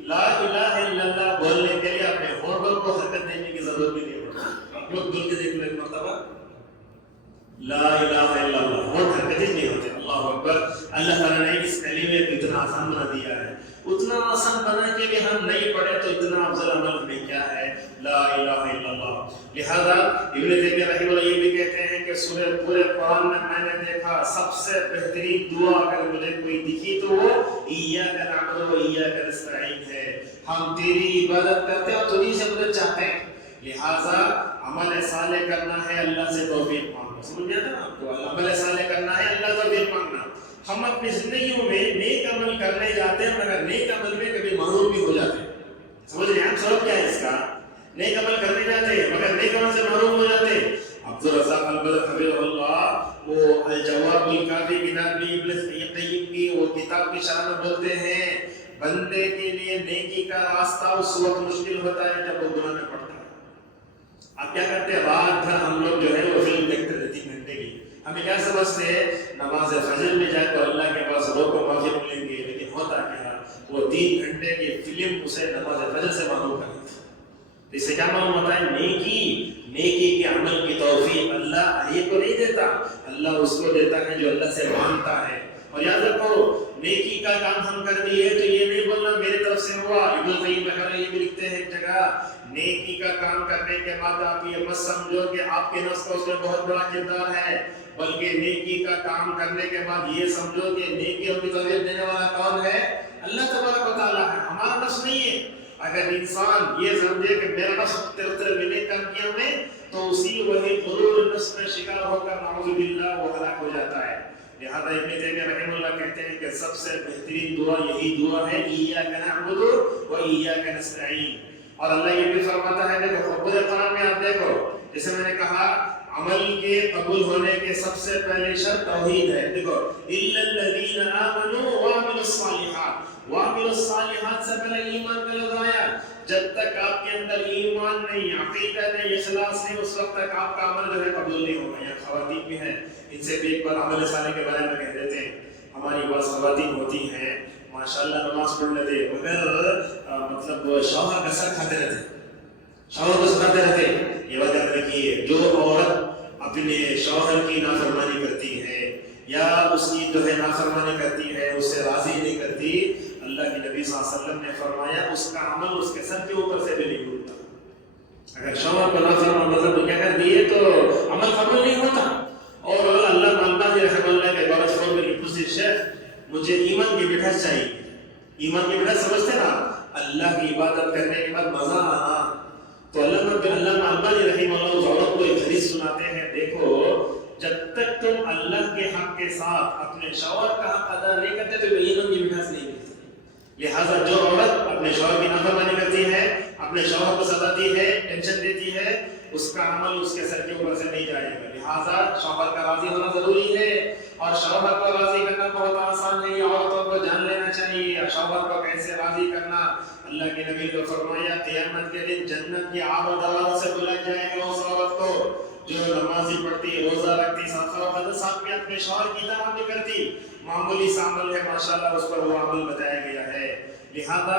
لا الہ الا اللہ بولنے کے لیے اپنے ہونٹوں کو حرکت دینے کی ضرورت بھی نہیں پڑتی. آپ لوگ دل کے دیکھ لیں ایک مرتبہ لا الہ الا اللہ ہونٹ حرکت ہی نہیں ہوتے. اللہ اکبر. اللہ تعالیٰ نے اس کلمے کو اتنا آسان بنا دیا ہے. اتنا آسان بنا کے بھی ہم نہیں پڑھے تو اتنا افضل عمل میں کیا ہے لا الہ الا اللہ. لہذا ابن تیمیہ رحمہ اللہ یہ بھی کہتے ہیں کہ سورہ پورے قرآن میں نے دیکھا سب سے بہترین دعا اگر مجھے کوئی دکھی تو وہ ایاک نعبد و ایاک نستعین ہے. ہم تیری عبادت کرتے ہیں اور تجھی سے مدد چاہتے ہیں. لہذا عمل صالح کرنا ہے اللہ سے توفیق مانگنا. سمجھ گیا تھا آپ کو عمل صالح کرنا ہے اللہ سے توفیق مانگنا. ہم اپنی زندگیوں میں نیک عمل کرنے جاتے ہیں مگر نیک عمل میں کبھی محروم بھی ہو جاتے ہیں. سمجھ رہے ہیں سبب کیا ہے اس کا؟ نیک عمل کرنے جاتے ہیں مگر نیک عمل سے محروم ہو جاتے ہیں. عبدالرزاق البدر حفظہ اللہ وہ الجواب الکافی کتاب میں ابن قیم کی وہ کتاب کی شرح میں بولتے ہیں بندے کے لیے نیکی کا راستہ اس وقت مشکل ہوتا ہے جب وہ گناہ میں پڑتا ہے. آپ کیا کرتے ہیں رات بھر ہم لوگ جو ہے وہ فلم دیکھتے رہتے 3 گھنٹے کی. ہمیں کیا سمجھتے ہیں نماز فجر میں جائے تو اللہ کے پاس روح کو معافی ملیں گے لیکن ہوتا کیا وہ 3 گھنٹے کی فلم اسے نماز فجر سے محروم کر دیتی. اس سے کیا معلوم ہوتا ہے نیکی کے عمل کی توفیق اللہ یہ کو نہیں دیتا. اللہ اس کو دیتا ہے جو اللہ سے مانگتا ہے. اور یاد رکھو نیکی کا کام ہم کر دیے تو یہ نہیں بولنا میری طرف سے ہوا. ابن قیم رحمہ یہ بھی لکھتے ہیں ایک جگہ نیکی کا کام کرنے کے بعد آپ یہ مت سمجھو کہ آپ کے نفس کا اس میں بہت بڑا کردار ہے بلکہ نیکی کا کام کرنے کے بعد یہ سمجھو کہ نیکی اور توفیق دینے والا کون ہے اللہ تبارک و تعالیٰ ہے ہمارا نفس نہیں ہے. اگر انسان یہ سمجھے کہ میرا نفس تیرے ملے کام کیا میں تو اسی وہی غرور نفس میں شکار ہو کر نعوذ باللہ وہ ہلاک ہو جاتا ہے. لہذا ابن تیمیہ رحمہ اللہ کہتے ہیں کہ سب سے بہترین دعا یہی دعا ہے ایاک نعبد و ایاک نستعین. اور اللہ یہ بھی فرماتا ہے کہ خود قرآن میں آپ دیکھو جیسے میں نے کہا عمل کے قبول ہونے کے سب سے پہلے شرط توحید ہے. دیکھو الا الذین آمنوا وعملوا الصالحات، وعملوا الصالحات سے پہلے ایمان کا لفظ آیا. جب تک آپ کے اندر ایمان نہیں، عقیدہ نہیں، اخلاص نہیں، اس وقت تک آپ کا عمل جو ہے قبول نہیں ہوگا. یا خواتین بھی ہیں، ان سے بھی ایک بار عمل صالح کے بارے میں کہہ دیتے ہیں. ہماری بعض خواتین ہوتی ہیں ماشاءاللہ نماز پڑھ لیتے مگر مطلب شوہر کا سر کھاتے رہتے، شوہر کو سکھاتے رہتے. یہ وجہ رکھیے جو عورت اپنے شوہر کی نافرمانی کرتی ہے یا اس کی جو ہے نافرمانی کرتی ہے، اس سے راضی نہیں کرتی، اللہ کے نبی صلی اللہ علیہ وسلم نے فرمایا اس کا عمل اس کے سر کے اوپر سے بھی نہیں اٹھتا. اگر شوہر کو نافرمان مطلب کیا کر دیے تو عمل قبول نہیں ہوتا. اور اللہ البانی رحمہ اللہ کے بارے میں کہ پوچھتے شیخ مجھے ایمان کی مٹھاس چاہیے. ایمان کی مٹھاس سمجھتے نا، اللہ کی عبادت کرنے کے بعد مزہ آنا. تو اللہ البانی رحمہ اللہ اس عورت کو ایک حدیث سناتے ہیں، دیکھو جب تک تم اللہ کے حق کے ساتھ اپنے شوہر کا حق ادا نہیں کرتے تو ایمان کی مٹھاس نہیں ملتی. لہذا جو عورت اپنے شوہر کی نافرمانی کرتی ہے، اپنے شوہر کو ستاتی ہے، ٹینشن دیتی ہے، اس کا عمل اس کے سر کے اوپر سے نہیں جائے گا. لہذا شوہر کا راضی ہونا ضروری ہے، اور شوہر کو راضی کرنا بہت آسان نہیں. عورتوں کو جان لینا چاہیے شوہر کو کیسے راضی کرنا. اللہ کے نبی کو فرمایا قیامت کے دن جنت کی آب و ہوا سے بلایا جائے گا اس عورت کو جو نمازی پڑھتی، روزہ رکھتی، صدقہ ساتھ میں اپنے شوہر کی طرح بھی کرتی. معمولی سا عمل ہے ماشاءاللہ، اس پر وہ عمل بتایا گیا ہے. لہذا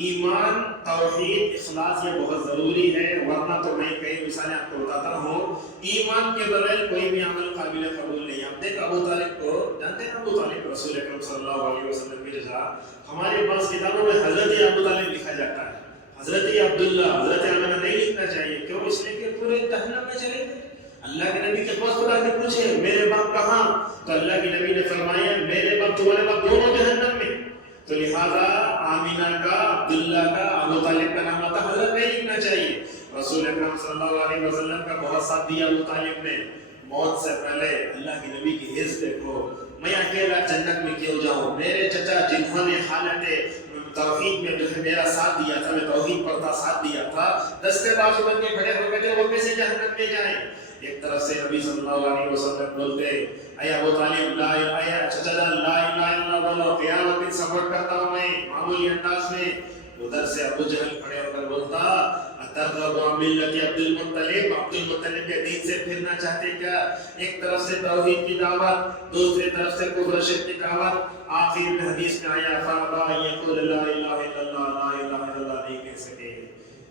ایمان، توحید، اخلاص یہ بہت ضروری ہے، ورنہ تو میں کئی مثالیں آپ کو بتاتا ہوں. ایمان کے بغیر کوئی بھی عمل قابل قبول نہیں. آپ دیکھ ابو طالب کو جانتے ہیں، ابو طالب رسول اکرم صلی اللہ علیہ وسلم کی جزا. ہمارے پاس کتابوں میں حضرت ابو طالب لکھا جاتا ہے، حضرت عبداللہ، حضرت آمنہ نہیں لکھنا چاہیے. کیوں؟ اس لیے کہ پورے جہنم میں چلے گئے. اللہ کے نبی کے پاس خدا نے پوچھے میرے باپ کہاں؟ تو اللہ کے نبی نے فرمایا میرے باپ تمہارے باپ دونوں جہنم میں. تو لہذا آمینہ کا، عبداللہ کا، ابو طالب کا نام آتا حضرت نہیں لکھنا چاہیے. رسول اکرم صلی اللہ علیہ وسلم کا بہت ساتھ دیا ابو طالب نے. موت سے پہلے اللہ کے نبی کی حرص دیکھو، میں اکیلا جنت میں کیوں جاؤں؟ میرے چچا جنہوں نے حالت توحید میں جو ہے میرا ساتھ دیا تھا، میں توحید پڑھتا ساتھ دیا تھا، دستے بازو بن کے کھڑے ہو گئے تھے، وہ کیسے جہنم میں جائیں؟ ایک طرف سے نبی صلی اللہ علیہ وسلم بولتے اے ابو طالب لا چچا جان لا الہ الا اللہ بولو، قیامت دن سپورٹ کرتا ہوں میں معمولی انداز میں. ادھر سے ابو جہل کھڑے ہو کر بولتا اترغب عن ملت عبد المطلب، عبد المطلب کے دین سے پھرنا چاہتے کیا؟ ایک طرف سے توحید کی دعوت، دوسری طرف سے کفر شرک کی دعوت. آخر میں حدیث میں آیا فابا یقول لا الہ الا اللہ، لا الہ الا اللہ نہیں کہہ سکے.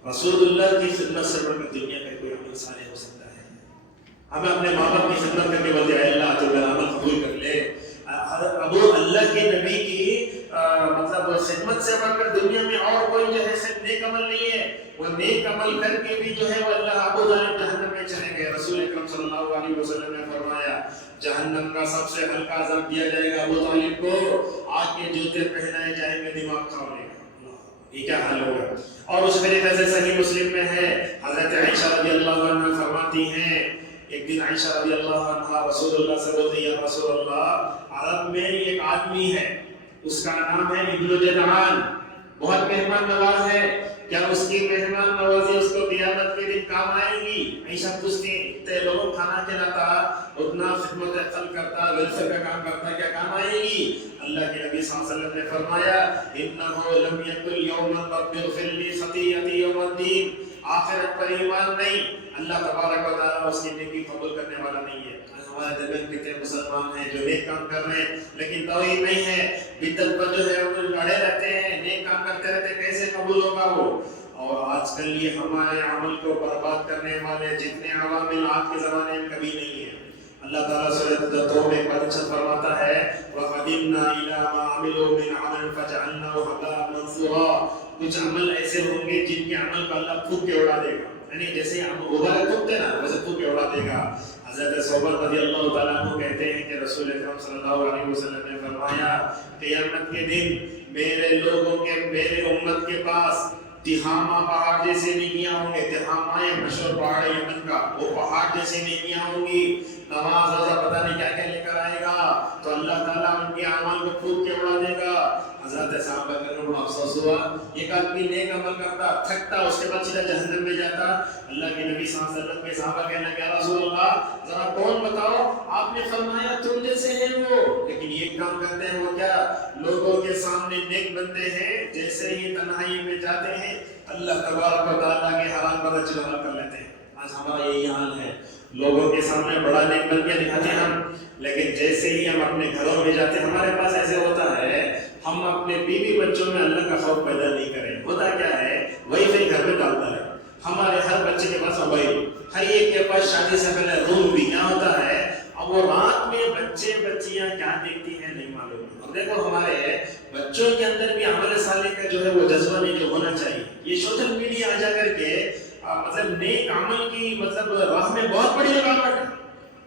رسول اللہ کی خدمت سے بڑھ کر دنیا میں کوئی عمل صالح ہو سکتا ہے؟ ہمیں اپنے ماں باپ کی خدمت کرنے بولتے ہیں اللہ تو میرا عمل قبول کر لے. ابو اللہ کے نبی کی مطلب خدمت سے بڑھ کر دنیا میں اور کوئی جو ہے صرف نیک عمل نہیں ہے. وہ نیک عمل کر کے بھی جو ہے وہ اللہ ابو طالب جہنم میں چلے گئے. رسول اکرم صلی اللہ علیہ وسلم نے فرمایا جہنم کا سب سے ہلکا عذاب دیا جائے گا ابو طالب کو، آگ کے جوتے پہنائے جائیں گے دماغ کھولنے کا. یہ کیا حال ہوگا؟ اور اس طریقے سے صحیح مسلم میں ہے حضرت عائشہ رضی اللہ عنہ فرماتی ہیں ایک دن عائشہ رضی اللہ عنہ رسول اللہ سے بولتی یا رسول اللہ عرب میں ایک آدمی ہے اس کا نام ہے ابن جدعان، بہت مہمان نواز ہے، کیا اس کی مہمان نوازی اس کو قیامت کے دن کام آئے گی؟ عائشہ پوچھتی اتنے لوگوں کھانا کھلاتا، اتنا خدمت خلق کرتا، ویلفیئر کا کام کرتا، کیا کام آئے گی؟ اللہ کے نبی صلی اللہ علیہ وسلم نے فرمایا انه لم يقل يوما رب اغفر لي خطيئتي يوم الدين. آخرت پر ایمان نہیں، اللہ تبارک و تعالیٰ اس کی نیکی قبول کرنے والا نہیں ہے. ہمارے درمیان کتنے مسلمان ہیں جو نیک کام کر رہے ہیں لیکن توحید نہیں ہے، بدعت پر جو ہے وہ لڑے رہتے ہیں، نیک کام کرتے رہتے، کیسے قبول ہوگا وہ؟ اور آج کل یہ ہمارے عمل کو برباد کرنے والے جتنے عوامل آج کے زمانے میں کبھی نہیں ہیں. اللہ تعالیٰ سورۃ توبہ میں ارشاد فرماتا ہے وَقَدِمْنَا إِلَىٰ مَا عَمِلُوا مِنْ عَمَلٍ فَجَعَلْنَاهُ هَبَاءً مَنثُورًا. کچھ عمل ایسے ہوں گے جن کے عمل کو اللہ پھونک کے اڑا دے گا، یعنی جیسے ہم غبار پھونکتے نا ویسے پھونک کے اڑا دے گا. حضرت صوبر رضی اللہ تعالیٰ عنہ کہتے ہیں کہ رسول اکرم صلی اللہ علیہ وسلم نے فرمایا قیامت کے دن میرے لوگوں کے، میرے امت کے پاس تہامہ پہاڑ جیسے نیکیاں ہوں گے. تہامہ یہ مشہور پہاڑ ہے یمن کا، وہ پہاڑ جیسے نیکیاں ہوں گی. نماز روزہ پتہ نہیں کیا کیا لے کر آئے گا، تو اللہ تعالیٰ ان کے اعمال کو پھونک کے اڑا دے گا. حضرت حضرت صحابہ کرام کو افسوس ہوا، ایک آدمی نیک عمل کرتا تھکتا اس کے بعد سیدھا جہنم میں جاتا. اللہ کے نبی صلی اللہ علیہ وسلم کے صحابہ کہنا کہ یا رسول اللہ ذرا کون بتاؤ، آپ نے فرمایا تم جیسے ہیں وہ، لیکن یہ کام کرتے ہیں وہ کیا، لوگوں کے سامنے نیک بنتے ہیں، جیسے ہی تنہائی میں جاتے ہیں اللہ تبارک و تعالیٰ کے حرام پر چلونا کر لیتے ہیں. آج ہمارا یہی حال ہے، لوگوں کے سامنے بڑا نیک بن کے دکھاتے ہیں ہم، لیکن جیسے ہی ہم اپنے گھروں میں جاتے ہیں ہمارے پاس ایسے ہوتا ہے ہم اپنے بیوی بچوں میں اللہ کا خوف پیدا نہیں کریں. ہوتا کیا ہے وہی پھر گھر میں ڈالتا ہے. ہمارے ہر بچے کے پاس موبائل، ہر ایک کے پاس شادی سے پہلے روم بھی. کیا ہوتا ہے اب وہ رات میں بچے بچیاں کیا دیکھتی ہیں نہیں معلوم. اور دیکھو ہمارے بچوں کے اندر بھی عمل صالح کا جو ہے وہ جذبہ نہیں جو ہونا چاہیے. یہ سوشل میڈیا آ جا کر کے مطلب نیک عمل کی مطلب راہ میں بہت بڑی رکاوٹ ہے.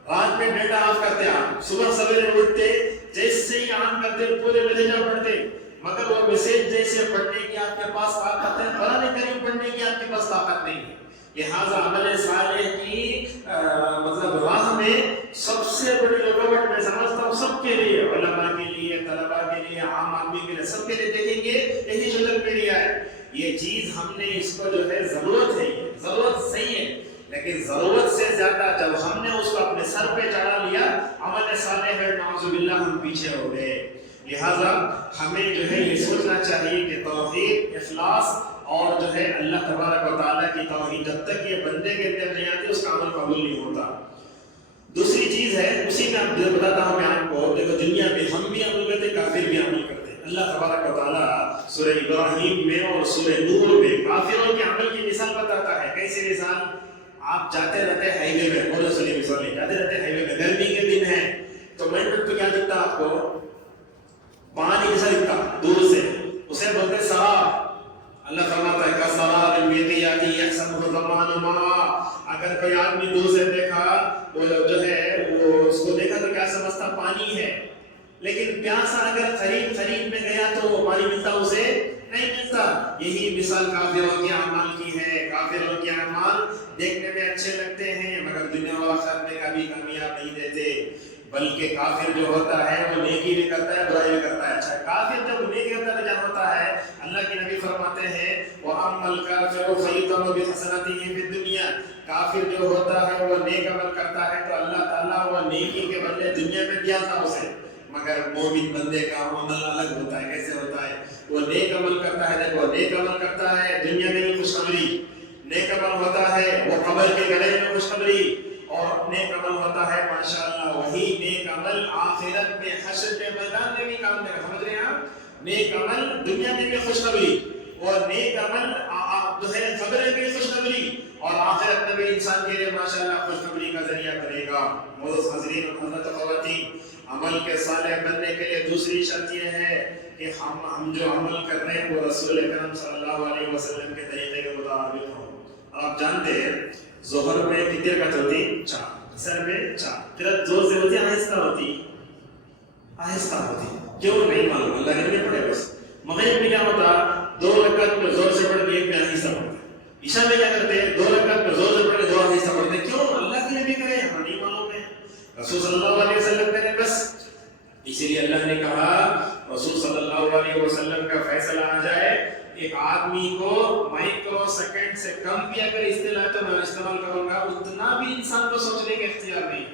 رات میں ڈیٹا آف کرتے آپ، صبح سویرے اٹھتے جیسے ہی آن کرتے پورے میسیج پڑھتے، مگر وہ میسیج جیسے پڑھنے کی آپ کے پاس طاقت ہے، قرآن کریم پڑھنے کی آپ کے پاس طاقت نہیں ہے. لہٰذا عمل صالح کی مطلب راہ میں سب سے بڑی رکاوٹ میں سمجھتا ہوں سب کے لیے، علماء کے لیے، طلباء کے لیے، عام آدمی کے لیے، سب کے لیے دیکھیں گے یہی سوشل میڈیا ہے. یہ چیز ہم نے اس کو جو ہے ضرورت ہے، ضرورت صحیح ہے، لیکن ضرورت سے زیادہ جب ہم نے اس کو اپنے سر پہ چڑھا لیا عمل صالح ہے نعوذ باللہ ہم پیچھے ہو گئے. لہٰذا ہمیں جو ہے یہ سوچنا چاہیے کہ توحید، اخلاص اور جو ہے اللہ تبارک و تعالیٰ کی توحید جب تک یہ بندے کے اندر نہیں آتی اس کا عمل قبول نہیں ہوتا. دوسری چیز ہے اسی میں آپ بتاتا ہوں میں آپ کو، دیکھو دنیا میں ہم بھی عمل کرتے کافر بھی عمل کرتے. اللہ تبارک و تعالیٰ سورہ ابراہیم میں اور سورہ نور میں کافروں کے عمل کی مثال بتاتا ہے. کیسی مثال؟ آپ جاتے رہتے ہائی وے میں، بولو سنی مثال نہیں، جاتے رہتے ہائی وے میں، گرمی کے دن ہے تو مینڈ پہ کیا دکھتا آپ کو؟ پانی جیسا دکھتا دور سے، اسے بولتے سراب. اللہ فرماتا ہے کسراب بیضیاۃ یحسبہ الظمآن ماء. اگر کوئی آدمی دور سے دیکھا وہ جو ہے وہ اس کو دیکھا تو کیا سمجھتا پانی ہے، لیکن پیاسا اگر قریب میں گیا تو وہ پانی ملتا اسے نہیں ملتا. یہی مثال کافروں کے اعمال کی ہے. کافروں کے اعمال دیکھنے میں اچھے لگتے ہیں مگر دنیا و آخرت میں کبھی کامیاب نہیں دیتے. بلکہ کافر جو ہوتا ہے وہ نیکی بھی کرتا ہے برائی بھی کرتا ہے. اچھا کافر جب نیکی کرتا ہے کیا ہوتا ہے؟ اللہ کے نبی فرماتے ہیں وَأَمَّا الْكَافِرُ فَيُؤْتَمُ بِحَسَنَاتِهِ فِي الدُّنْيَا. کافر جو ہوتا ہے وہ نیک عمل کرتا ہے تو اللہ تعالیٰ وہ نیکی کے بدلے دنیا میں دیا تھا اسے. مگر مومن بندے کا عمل الگ ہوتا ہے. کیسے ہوتا ہے؟ وہ نیک عمل کرتا ہے، دیکھو نیک عمل کرتا ہے دنیا میں بھی خوشخبری، نیک عمل ہوتا ہے وہ قبر کے گلے میں خوشخبری، اور نیک عمل ہوتا ہے ماشاءاللہ وہی نیک عمل آخرت میں حشر کے میدان میں بھی کام دے گا. سمجھ رہے ہیں آپ؟ نیک عمل دنیا میں بھی خوشخبری اور نیک عمل جو ہے قبر میں بھی خوشخبری اور آخرت میں بھی انسان کے لیے ماشاءاللہ خوشخبری کا ذریعہ بنے گا. معزز حاضرین و حضرات خواتین، عمل کے صالح بننے کے لیے دوسری شرط یہ ہے کہ ہم جو عمل کر رہے ہیں وہ رسول اکرم صلی اللہ علیہ وسلم کے طریقے کے مطابق ہوں. آپ جانتے ہیں ظہر میں کتنی رکعت ہوتی؟ 4. عصر میں 4. قرات زور سے ہوتی آہستہ ہوتی؟ آہستہ ہوتی. کیوں نہیں معلوم، اللہ کے نبی پڑھے بس. مغرب میں کیا ہوتا؟ 2 رکعت میں زور سے پڑھتے، 1 میں آہستہ پڑھتے. عشاء میں کیا کرتے ہیں؟ 2 رکعت میں زور سے پڑھتے، 2 آہستہ پڑھتے. کیوں؟ اللہ کے نبی کرے ہمیں نہیں معلوم ہے، رسول صلی اللہ علیہ وسلم نے بس. اسی لیے اللہ نے کہا رسول صلی اللہ علیہ وسلم کا فیصلہ آ جائے ایک آدمی کو مائکرو سیکنڈ سے کم بھی اگر اصطلاح تو میں استعمال کروں گا اتنا بھی انسان کو سوچنے کا اختیار نہیں.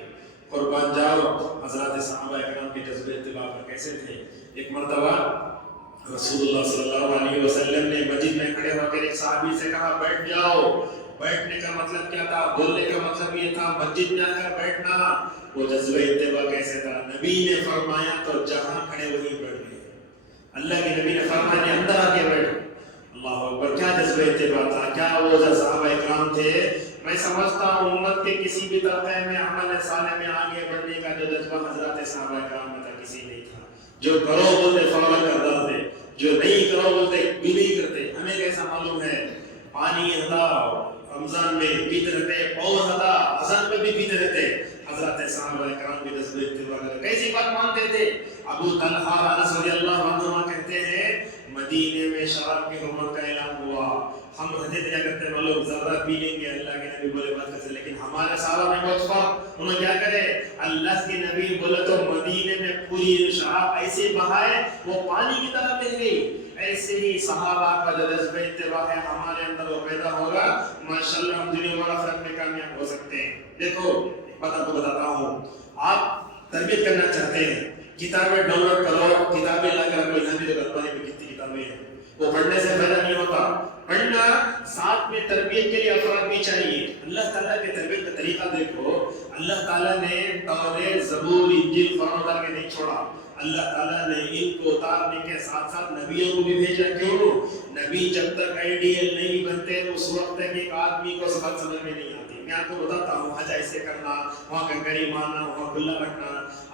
قربان جاؤ حضرات صحابہ اکرام کے جذبے اتباع پر کیسے تھے. ایک مرتبہ رسول اللہ صلی اللہ علیہ وسلم نے مسجد میں کھڑے ہو کر ایک صحابی سے کہا بیٹھ جاؤ. بیٹھنے کا مطلب کیا تھا؟ بولنے کا مطلب یہ تھا مسجد میں آ کر بیٹھنا. وہ جذبہ اتباع کیسے تھا؟ نبی نے فرمایا تو جہاں کھڑے وہیں بیٹھ گئے. اللہ کے نبی نے فرمایا اندر آ کے بیٹھ. اللہ اکبر، کیا جذبہ اتباع تھا، کیا وہ صحابہ اکرام تھے. میں سمجھتا ہوں امت کے کسی بھی طبقے میں عمل صالح میں آگے بڑھنے کا جو جذبہ حضرات صحابہ اکرام میں تھا کسی نہیں تھا. جو کرو بولتے فوراً کر دیتے، جو نہیں کرو بولتے بھی نہیں کرتے. ہمیں کیسا معلوم ہے؟ پانی ہتا رمضان میں پیتے رہتے، پاؤ ہتا اذان میں بھی پیتے رہتے. حضرات صحابہ اکرام کے جذبے اتباع کیسی بات مانتے تھے. ابو طلحہ انس رضی اللہ عنہ کہتے ہیں مدینے میں شراب کی حرمت کا اعلان ہوا، ہم حدیث کیا کرتے ہیں وہ لوگ ذرہ پی لیں گے، اللہ کے نبی بولے بات کرتے، لیکن ہمارے صحابہ میں بہت فرق، انہوں نے کیا کرے، اللہ کے نبی بولے تو مدینے میں پوری شراب ایسے بہائے وہ پانی کی طرح بہ گئی۔ ایسے ہی صحابہ کا جو جذبہ اتباع ہے ہمارے اندر وہ پیدا ہوگا، ماشاءاللہ ہم دنیا و آخرت میں کامیاب ہو سکتے ہیں۔ دیکھو بات آپ کو بتاتا ہوں، آپ تربیت کرنا چاہتے ہیں، کتابیں ڈاؤن لوڈ کرو، کتابیں لا کر کوئی نبی ربانی میں کتنی کتابیں ہیں، وہ پڑھنے سے فائدہ نہیں ہوتا، پڑھنا ساتھ میں تربیت کے لیے افراد بھی چاہیے۔ اللہ تعالیٰ کے تربیت کا طریقہ دیکھو، اللہ تعالیٰ نے توریت، زبور، انجیل قرآن اتار کے نہیں چھوڑا، اللہ تعالیٰ نے ان کو اتارنے کے ساتھ ساتھ نبیوں کو بھی بھیجا۔ کیوں؟ نبی جب تک آئیڈیل نہیں بنتے تو اس وقت تک ایک آدمی کو سبق سمجھ میں نہیں آتی۔ میں آپ کو بتاتا ہوں، حج ایسے کرنا، وہاں کنکری مارنا، وہاں کھلا رکھنا،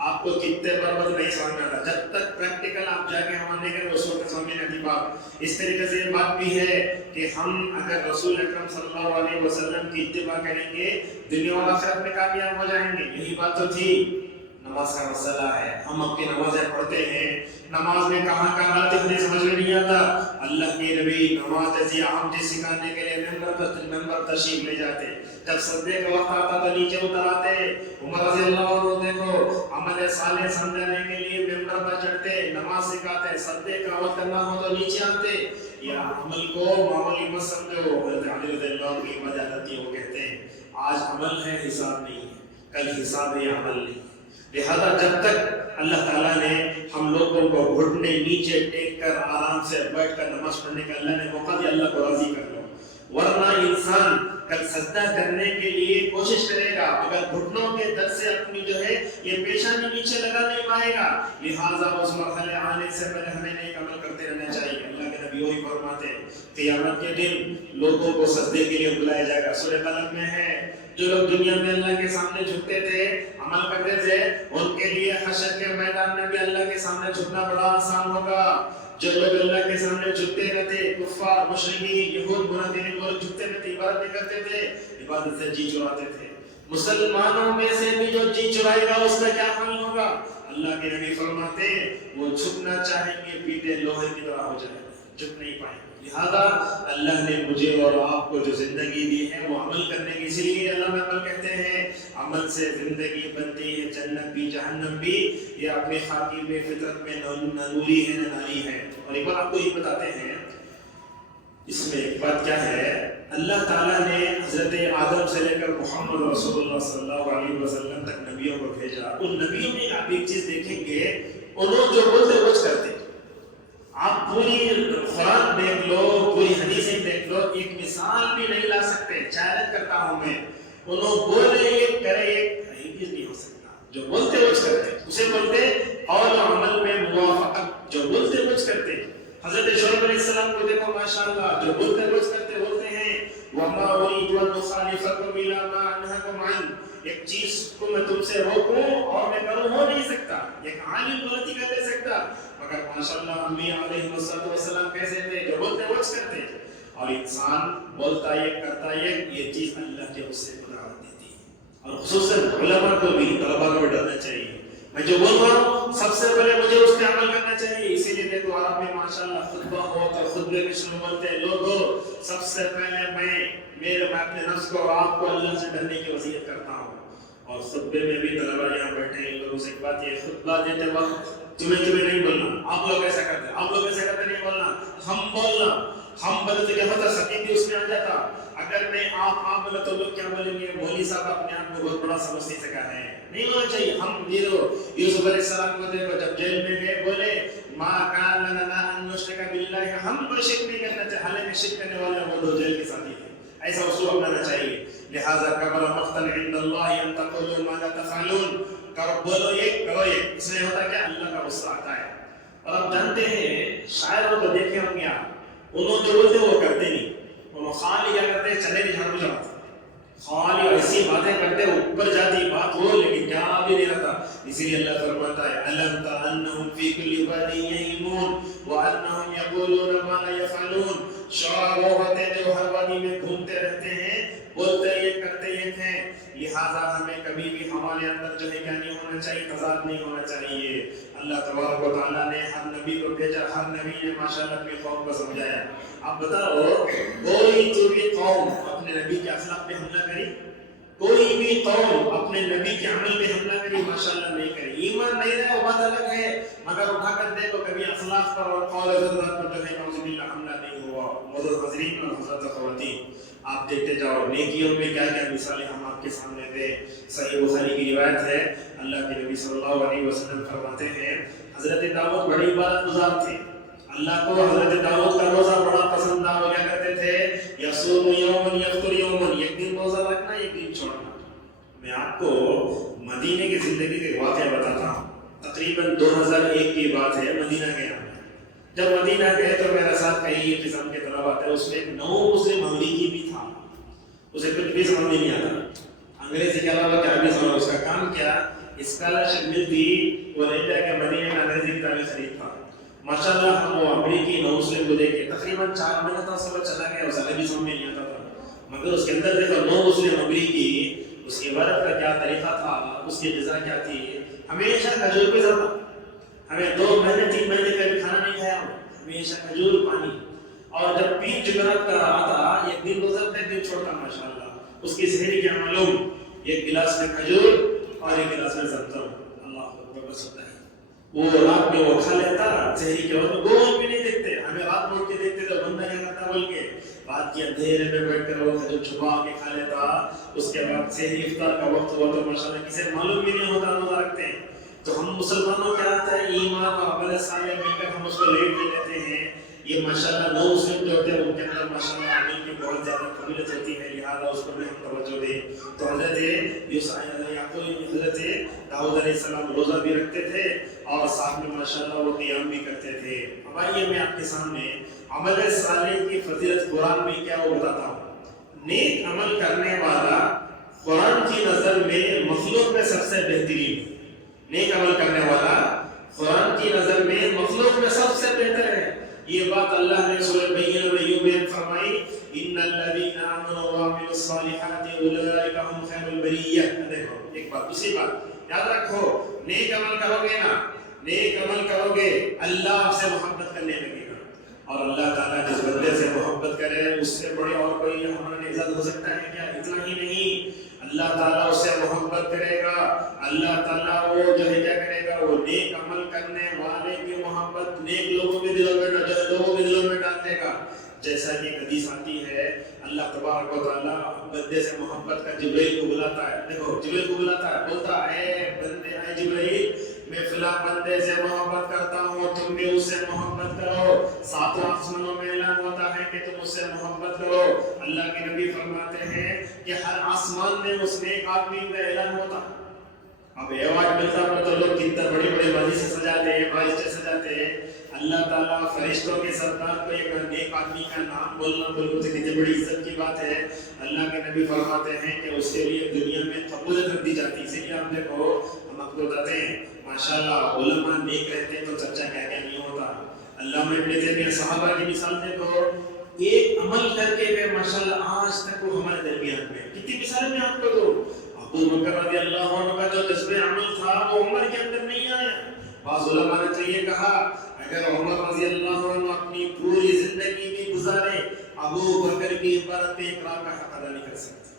آپ کو کتنے بربد نہیں سمجھ میں آتا، جب تک پریکٹیکل آپ جا کے وہاں نہیں کریں اس وقت سمجھ میں آتی بات۔ اس طریقے سے یہ بات بھی ہے کہ ہم اگر رسول اکرم صلی اللہ علیہ وسلم کی اتباع کریں گے دنیا و آخرت میں کامیاب ہو جائیں گے۔ یہی بات تو تھی۔ نماز کا مسئلہ ہے، ہم اپنی نمازیں پڑھتے ہیں، نماز میں کہاں کہاں غلطی سمجھ میں نہیں آتا، اللہ کے نبی نماز جیسی اہم چیز سکھانے کے لیے ممبر تشریف لے جاتے، جب سجدے کا وقت آتا تو نیچے اتر آتے۔ عمر رضی اللہ عنہ دیکھو عمل صالح سمجھانے کے لیے ممبر پر چڑھتے، نماز سکھاتے، سجدے کا وقت کرنا ہو تو نیچے آتے۔ یا عمل کو معمولی مت سمجھو، حضرت علی رضی اللہ عنہ کی وجہ رہتی وہ کہتے ہیں آج عمل ہے حساب نہیں ہے، کل حساب ہے عمل نہیں۔ لہذا جب تک اللہ تعالیٰ نے ہم لوگوں کو گھٹنے نیچے ٹیک کر آرام سے بیٹھ کر نماز پڑھنے کا اللہ نے موقع دیا، اللہ کو راضی کر لو، ورنہ انسان کل سجدہ کرنے کے لیے کوشش کرے گا مگر گھٹنوں کے درد سے اپنی جو ہے یہ پیشانی نیچے لگا نہیں پائے گا۔ لہٰذا اس مرحلے آنے سے پہلے ہمیں نیک عمل کرتے رہنا چاہیے۔ اللہ کے نبی وہی فرماتے قیامت کے دن لوگوں کو سجدے کے لیے بلایا جائے گا۔ سورہ قلم میں ہے جو لوگ دنیا میں اللہ کے سامنے جھکتے تھے، عمل کرتے تھے، ان کے لیے حشر کے میدان میں بھی اللہ کے سامنے جھکنا بڑا آسان ہوگا۔ جو لوگ اللہ کے سامنے جھکتے رہتے، کفار، مشرکین، یہود، منافقین، وہ جھکتے رہتے، عبادت نہیں کرتے تھے، عبادت سے جی چراتے تھے۔ مسلمانوں میں سے بھی جو جی چرائے گا اس کا کیا حال ہوگا؟ اللہ کے نبی فرماتے وہ جھکنا چاہیں گے پیٹے لوہے کی طرح ہو جائے گا، جھک نہیں پائیں گے۔ لہذا اللہ نے مجھے اور آپ کو جو زندگی دی ہے وہ عمل کرنے کی، اسی لیے اللہ میں عمل کہتے ہیں، عمل سے زندگی بنتی ہے، جنت بھی جہنم بھی، یہ اپنے خاکی میں فطرت میں نہ نوری ہے نہ ناری ہے۔ اور ایک بار آپ کو یہ بتاتے ہیں، اس میں ایک بات کیا ہے، اللہ تعالیٰ نے حضرت آدم سے لے کر محمد رسول اللہ صلی اللہ علیہ وسلم تک نبیوں کو بھیجا۔ ان نبیوں میں آپ ایک چیز دیکھیں گے، انہوں جو بولتے وہ کرتے۔ آپ پوری قرآن دیکھ لو، پوری حدیثیں دیکھ لو، ایک مثال بھی نہیں لا سکتے، چیلنج کرتا ہوں میں، انہوں بولے ایک کرے ایک، ہرگز نہیں ہو سکتا۔ جو بولتے وہ کرتے، اسے بولتے قول و عمل میں موافقت، جو بولتے وہ کرتے۔ حضرت شعیب علیہ السلام کو دیکھو ماشاءاللہ، جو بولتے وہ کرتے، بولتے ہیں وَمَا أُرِيدُ أَنْ أُخَالِفَكُمْ إِلَىٰ مَا أَنْهَاكُمْ عَنْهُ، ایک چیز کو میں تم سے روکوں اور میں کروں ہو نہیں سکتا، ایک عالم غلطی کر دے سکتا، مگر ماشاءاللہ انبیاء علیہ السلام کیسے تھے، جو بولتے وہ کرتے۔ اور انسان بولتا ایک کرتا ایک، یہ چیز اللہ کے اس سے قدرت دیتی ہے۔ اور خصوصاً علماء کو بھی، طلباء کو بھی ڈرنا چاہیے، میں جو بول رہا ہوں سب سے پہلے مجھے اس پہ عمل کرنا چاہیے۔ اسی لیے دیکھو عرب میں ماشاءاللہ خطبہ ہو تو خطبے میں شروع بولتے ہیں لوگوں سب سے پہلے میں اپنے نفس کو اور آپ کو اللہ سے ڈرنے کی وصیت کرتا ہوں۔ اور خطبے میں بھی طلباء یہاں بیٹھے ہیں، لوگوں سے ایک بات یہ، خطبہ دیتے وقت تمہیں نہیں بولنا، آپ لوگ ایسا کرتے، آپ لوگ ایسا کرتے نہیں بولنا، ہم بولنا، ہم بولتے کیا ہوتا، سکین بھی اس میں آ جاتا۔ اگر میں آپ بولے تو لوگ کیا بولیں گے، مولوی صاحب اپنے آپ کو بہت بڑا سمجھ نہیں سکا ہے، نہیں ہونا چاہیے۔ ہم یوسف علیہ السلام کو دیکھو جب جیل میں گئے بولے ما کان لنا ان نشرک باللہ، ہم کوئی شرک نہیں کرنا چاہتے، حالانکہ شرک کرنے والے وہ دو جیل کے ساتھی تھے۔ ایسا اسلوب اپنانا چاہیے۔ لہذا کبر مقتا عند اللہ ان تقولوا ما لا تفعلون، بولو ایک کرو ایک، اس میں ہوتا کیا، اللہ کا غصہ آتا ہے۔ اور آپ جانتے ہیں شاعروں کو دیکھے ہوں گے آپ، انہوں جو بولتے وہ کرتے نہیں، انہوں خالی کیا کرتے، چلے نہیں جھاڑو جاتے، خالی ایسی باتیں کرتے، اوپر جاتی بات ہو لیکن کیا بھی نہیں رہتا۔ اسی لیے اللہ فرماتا ہے الم تر انہم فی کل واد یہیمون وانہم یقولون ما لا یفعلون، شعراء وہ ہوتے ہیں جو ہر وادی میں گھومتے رہتے ہیں، بولتے یہ کرتے یہ ہیں، لہذا ہمیں کبھی بھی ہمارے اندر جو ہے کیا نہیں ہونا چاہیے، تضاد نہیں ہونا چاہیے۔ اللہ تبارک و تعالیٰ نے ہر نبی کو بھیجا، ہر نبی نے ماشاءاللہ اپنی قوم کو سمجھایا۔ اب بتاؤ کوئی تو بھی قوم اپنے نبی کے اخلاق پہ حملہ کری؟ کوئی بھی قوم اپنے نبی کے عمل پہ حملہ کری؟ ماشاءاللہ نہیں کری۔ ایمان نہیں رہا وہ بات الگ ہے، مگر اٹھا کر دیکھو کبھی اخلاق پر اور قول حضرات پر جو ہے نعوذ باللہ حملہ نہیں ہوا۔ حضرت حضرین اور حضرت خواتین آپ دیکھتے جاؤ نیکیوں میں کیا کیا مثالیں ہم آپ کے سامنے دے۔ صحیح بخاری کی روایت ہے، اللہ کے نبی صلی اللہ علیہ وسلم فرماتے ہیں حضرت داؤد بڑی عبادت گزار تھے، اللہ کو حضرت داؤد کا روزہ بڑا پسند تھا۔ وہ کیا کرتے تھے؟ یصوم یومن یفطر یومن، ایک دن روزہ رکھنا ایک دن چھوڑنا۔ میں آپ کو مدینے کی زندگی کے واقعہ بتاتا ہوں، تقریباً 2001 کی بات ہے، مدینہ گیا۔ جب مدینہ گئے تو میرے ساتھ کئی قسم کے طلباء تھے، اس میں ایک نو مسلم امریکی بھی تھا، اسے کچھ بھی سمجھ نہیں آتا انگریزی کے علاوہ کیا بھی سمجھ۔ اس کا کام کیا، اسکالرشپ ملتی وہ لے جا کے مدینے میں انگریزی کتابیں خریدتا۔ ماشاءاللہ ہم وہ امریکی نو مسلم کو دیکھے تقریباً 4 مہینے تک سب چلا گیا، اسے بھی سمجھ نہیں آتا تھا، مگر اس کے اندر دیکھو نو مسلم امریکی اس کی عبادت کا کیا طریقہ تھا، اس کی غذا کیا تھی۔ ہمیشہ کھجور پہ زیادہ، ہمیں 2 مہینے 3 مہینے کا بھی کھانا نہیں کھایا، ہمیشہ کھجور پانی۔ اور جب پیر جمعرات کا آتا ایک دن گزرتا ایک دن چھوڑتا، ماشاءاللہ اس کی سحری کیا معلوم، ایک گلاس میں کھجور اور ایک گلاس میں زمزم۔ اللہ اکبر سبحان اللہ۔ وہ رات میں وہ کھا لیتا، سحری کے وقت گول بھی نہیں دیکھتے، ہمیں رات میں اٹھ کے دیکھتے تو بندہ کیا کرتا بول کے رات کے اندھیرے میں بیٹھ کر وہ کھجور چھپا کے کھا لیتا۔ اس کے بعد سحری افطار کا وقت ہوا تو ماشاءاللہ کسی معلوم بھی نہیں ہوتا روزہ رکھتے ہیں۔ تو ہم مسلمانوں کیا آتا ہے، ایمان اور عمل صالح مل کر ہم اس کو لیٹ لے لیتے ہیں۔ یہ ماشاءاللہ نو مسلم جو ہوتے ہیں ان کے اندر ماشاءاللہ عمل کی بہت زیادہ قبولیت ہوتی ہے، لہٰذا اس پر بھی ہم توجہ دیں۔ تو حضرت داؤد علیہ السلام روزہ بھی رکھتے تھے اور ساتھ میں ماشاءاللہ وہ قیام بھی کرتے تھے۔ اب آئیے میں آپ کے سامنے عمل صالح کی فضیلت قرآن میں کیا وہ بتاتا ہوں۔ نیک عمل کرنے والا قرآن کی نظر میں مخلوق میں سب سے بہترین، نیک عمل کرنے والا قرآن کی نظر میں مخلوق میں سب سے بہتر ہے۔ یہ بات اللہ نے سورہ بینہ میں فرمائی، ان الذین آمنوا وعملوا الصالحات اولئک هم خیر البریہ۔ دیکھو ایک بات دوسری بات یاد رکھو، نیک عمل کرو گے نا، نیک عمل کرو گے اللہ آپ سے محبت کرنے لگے گا، اور اللہ تعالیٰ جس بندے سے محبت کرے اس سے بڑے اور کوئی ہمارا عزت ہو سکتا ہے کیا؟ اتنا ہی نہیں، اللہ تعالیٰ اس سے محبت کرے گا، اللہ تعالیٰ وہ جو ہے کیا کرے گا، وہ نیک عمل کرنے والے کی محبت نیک لوگوں کے دلوں میں ڈال دے گا۔ جیسا کہ حدیث آتی ہے اللہ تبارک و تعالیٰ بندے سے محبت کر جبرائیل کو بلاتا ہے، دیکھو جبرائیل کو بلاتا ہے، بولتا اے بندے، اے جبرائیل میں فلاں بندے سے محبت کرتا ہوں، تم بھی اس سے محبت کرو۔ 7 آسمانوں میں اعلان ہوتا ہے کہ تم اس سے محبت کرو۔ اللہ کے نبی فرماتے ہیں کہ ہر آسمان میں اس نیک آدمی کا اعلان ہوتا۔ اب ایوارڈ ملتا ہے تو لوگ کتنا بڑے بڑے بازی سے سجاتے ہیں، بازی سے سجاتے ہیں۔ اللہ تعالیٰ فرشتوں کے سردار کو ایک نیک آدمی کا نام بولنا بولنے سے کتنی بڑی عزت کی بات ہے۔ اللہ کے نبی فرماتے ہیں کہ اس کے لیے دنیا میں قبولیت رکھ دی جاتی ہے۔ اسی لیے آپ دیکھو ہم آپ کو بتاتے ہیں ماشاءاللہ علماء نیک رہتے ہیں تو چرچا کیا کیا نہیں ہوتا۔ علامہ ابن تیمیہ صحابہ کی مثال دیکھو، ایک عمل کر کے ماشاءاللہ آج تک وہ ہمارے درمیان میں، کتنی مثالیں میں آپ کو دوں۔ ابو بکر رضی اللہ عنہ کا جو جذبہ عمل تھا وہ عمر کے اندر نہیں آیا۔ بعض علماء نے تو یہ کہا اگر عمر رضی اللہ عنہ اپنی پوری زندگی بھی گزارے ابو بکر کی عبادت پہ اقرار کا حق ادا نہیں کر سکتے۔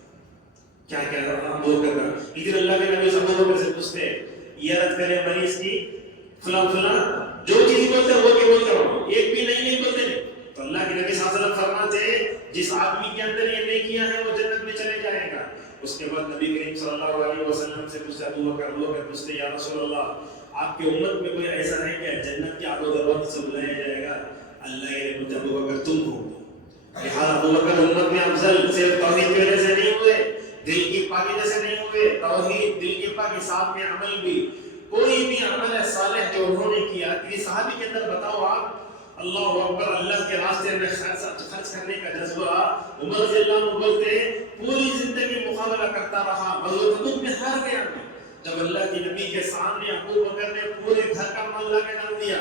کیا کیا ابو بکر کا، ادھر اللہ کے نبی ابو بکر سے پوچھتے یہ رد کرے مریض کی فلاں فلاں، جو چیز بولتے ہیں وہ کہ بولتے ہو، ایک بھی نہیں بولتے۔ تو اللہ کے نبی صلی اللہ علیہ وسلم فرماتے جس آدمی کے اندر یہ نیکیاں ہیں وہ جنت میں چلے جائے گا۔ اس کے بعد نبی کریم صلی اللہ علیہ وسلم سے پوچھتے ابو بکر پوچھتے یا رسول اللہ آپ کی امت میں کوئی ایسا ہے کہ جنت کے آدھو دروازے سے بلایا جائے گا؟ اللہ کے نبی ابو بکر تم ہو۔ لہٰذا ابو بکر امت میں افضل صرف توحید کی وجہ سے نہیں ہوئے، دل کی پاکی سے نہیں ہوئے، توحید دل کی پاکی ساتھ میں عمل بھی، کوئی بھی عمل صالح جو انہوں نے کیا کسی صحابی کے اندر بتاؤ آپ اللہ اکبر اللہ کے راستے میں خرچ کرنے کا جذبہ، عمر رضی اللہ عنہ بولتے پوری زندگی مقابلہ کرتا رہا، غزوہ تبوک میں ہار گیا۔ جب اللہ کے نبی کے سامنے ابو بکر نے پورے گھر کا مال لا کے ڈال دیا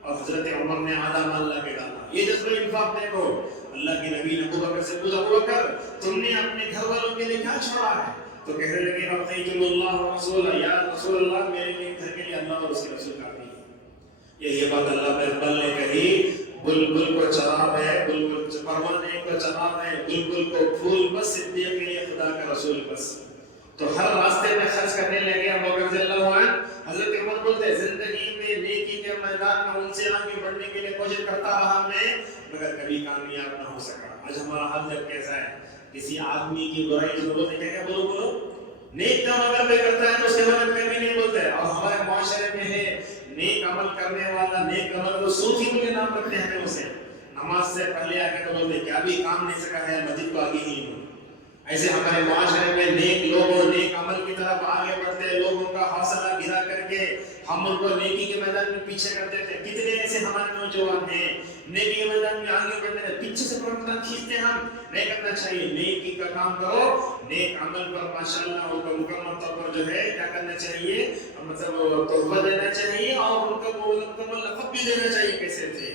اور حضرت عمر نے آدھا مال لا کے ڈالا۔ یہ جذبہ انفاق دیکھو۔ اللہ کے نبی نے ابو بکر سے پوچھا ابو بکر تم نے اپنے گھر والوں کے لیے کیا چھوڑا ہے؟ تو کہنے لگے ابغیتم اللہ ورسولہ، یا رسول اللہ میرے لیے گھر کے لیے اللہ اور اس کے رسول کافی ہے۔ یہ بات اللہ پیغمبر نے کہی، بلبل کو چراغ ہے، بلبل پروانے کو چراغ ہے، بلبل کو پھول بس، صدیق کے لیے خدا کا رسول بس۔ تو ہر راستے میں خرچ کرنے لگے ابو بکر رضی اللہ عنہ۔ حضرت عمر بولتے زندگی میں نیکی کے میدان میں ان سے آگے بڑھنے کے لیے کوشش کرتا رہا میں، مگر کبھی کامیاب نہ ہو سکا۔ آج ہمارا حال جب کیسا ہے، کسی آدمی کی برائی جو بولتے ہیں کیا بولو نیک کام اگر کوئی کرتا ہے تو اس کے بارے میں کبھی نہیں بولتے۔ اور ہمارے معاشرے میں ہے نیک عمل کرنے والا، نیک عمل کو صوفی کے نام رکھتے ہیں اسے، نماز سے پہلے آ کے تو بولتے کیا بھی کام نہیں سکا ہے، مسجد کو آگے ہی ہوں۔ ایسے ہمارے معاشرے میں نیک لوگوں، نیک عمل کی طرف آگے بڑھتے لوگوں کا حوصلہ گرا کر کے ہم ان کو نیکی کے میدان میں پیچھے کر دیتے۔ کتنے ایسے ہمارے نوجوان ہیں نیکی کے میدان میں آگے بڑھتے ہیں، پیچھے سے پرمتا کھینچتے ہم۔ نہیں کرنا چاہیے، نیکی کا کام کرو، نیک عمل پر ماشاءاللہ ان کو مکمل طور پر جو ہے کیا کرنا چاہیے، مطلب تحفہ دینا چاہیے اور ان کو مکمل لقب بھی دینا چاہیے کیسے تھے۔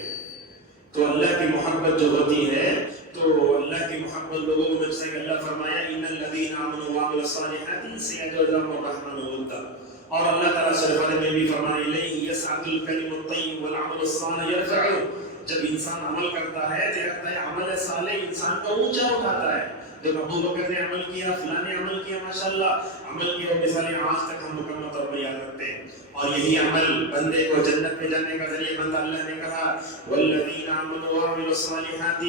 تو اللہ کی محبت جو ہوتی ہے، تو اللہ کی محبت لوگوں کو مل سے اللہ فرمایا ان الذین آمنوا وعملوا الصالحات سیجعل لهم الرحمن ودا۔ اور اللہ تعالیٰ سورہ میں بھی فرمایا الیہ یصعد الکلم الطیب والعمل الصالح یرفعہ۔ جب انسان عمل کرتا ہے تو کہتا ہے عمل صالح انسان کو اونچا اٹھاتا ہے۔ جب ابو بکر نے عمل کیا، فلاں نے عمل کیا، ماشاءاللہ عمل کی وہ مثالیں آج تک ہم مکمل طور پر یاد رکھتے ہیں۔ اور یہی عمل بندے کو جنت میں جانے کا ذریعہ بنتا۔ اللہ نے کہا والذین آمنوا وعملوا الصالحات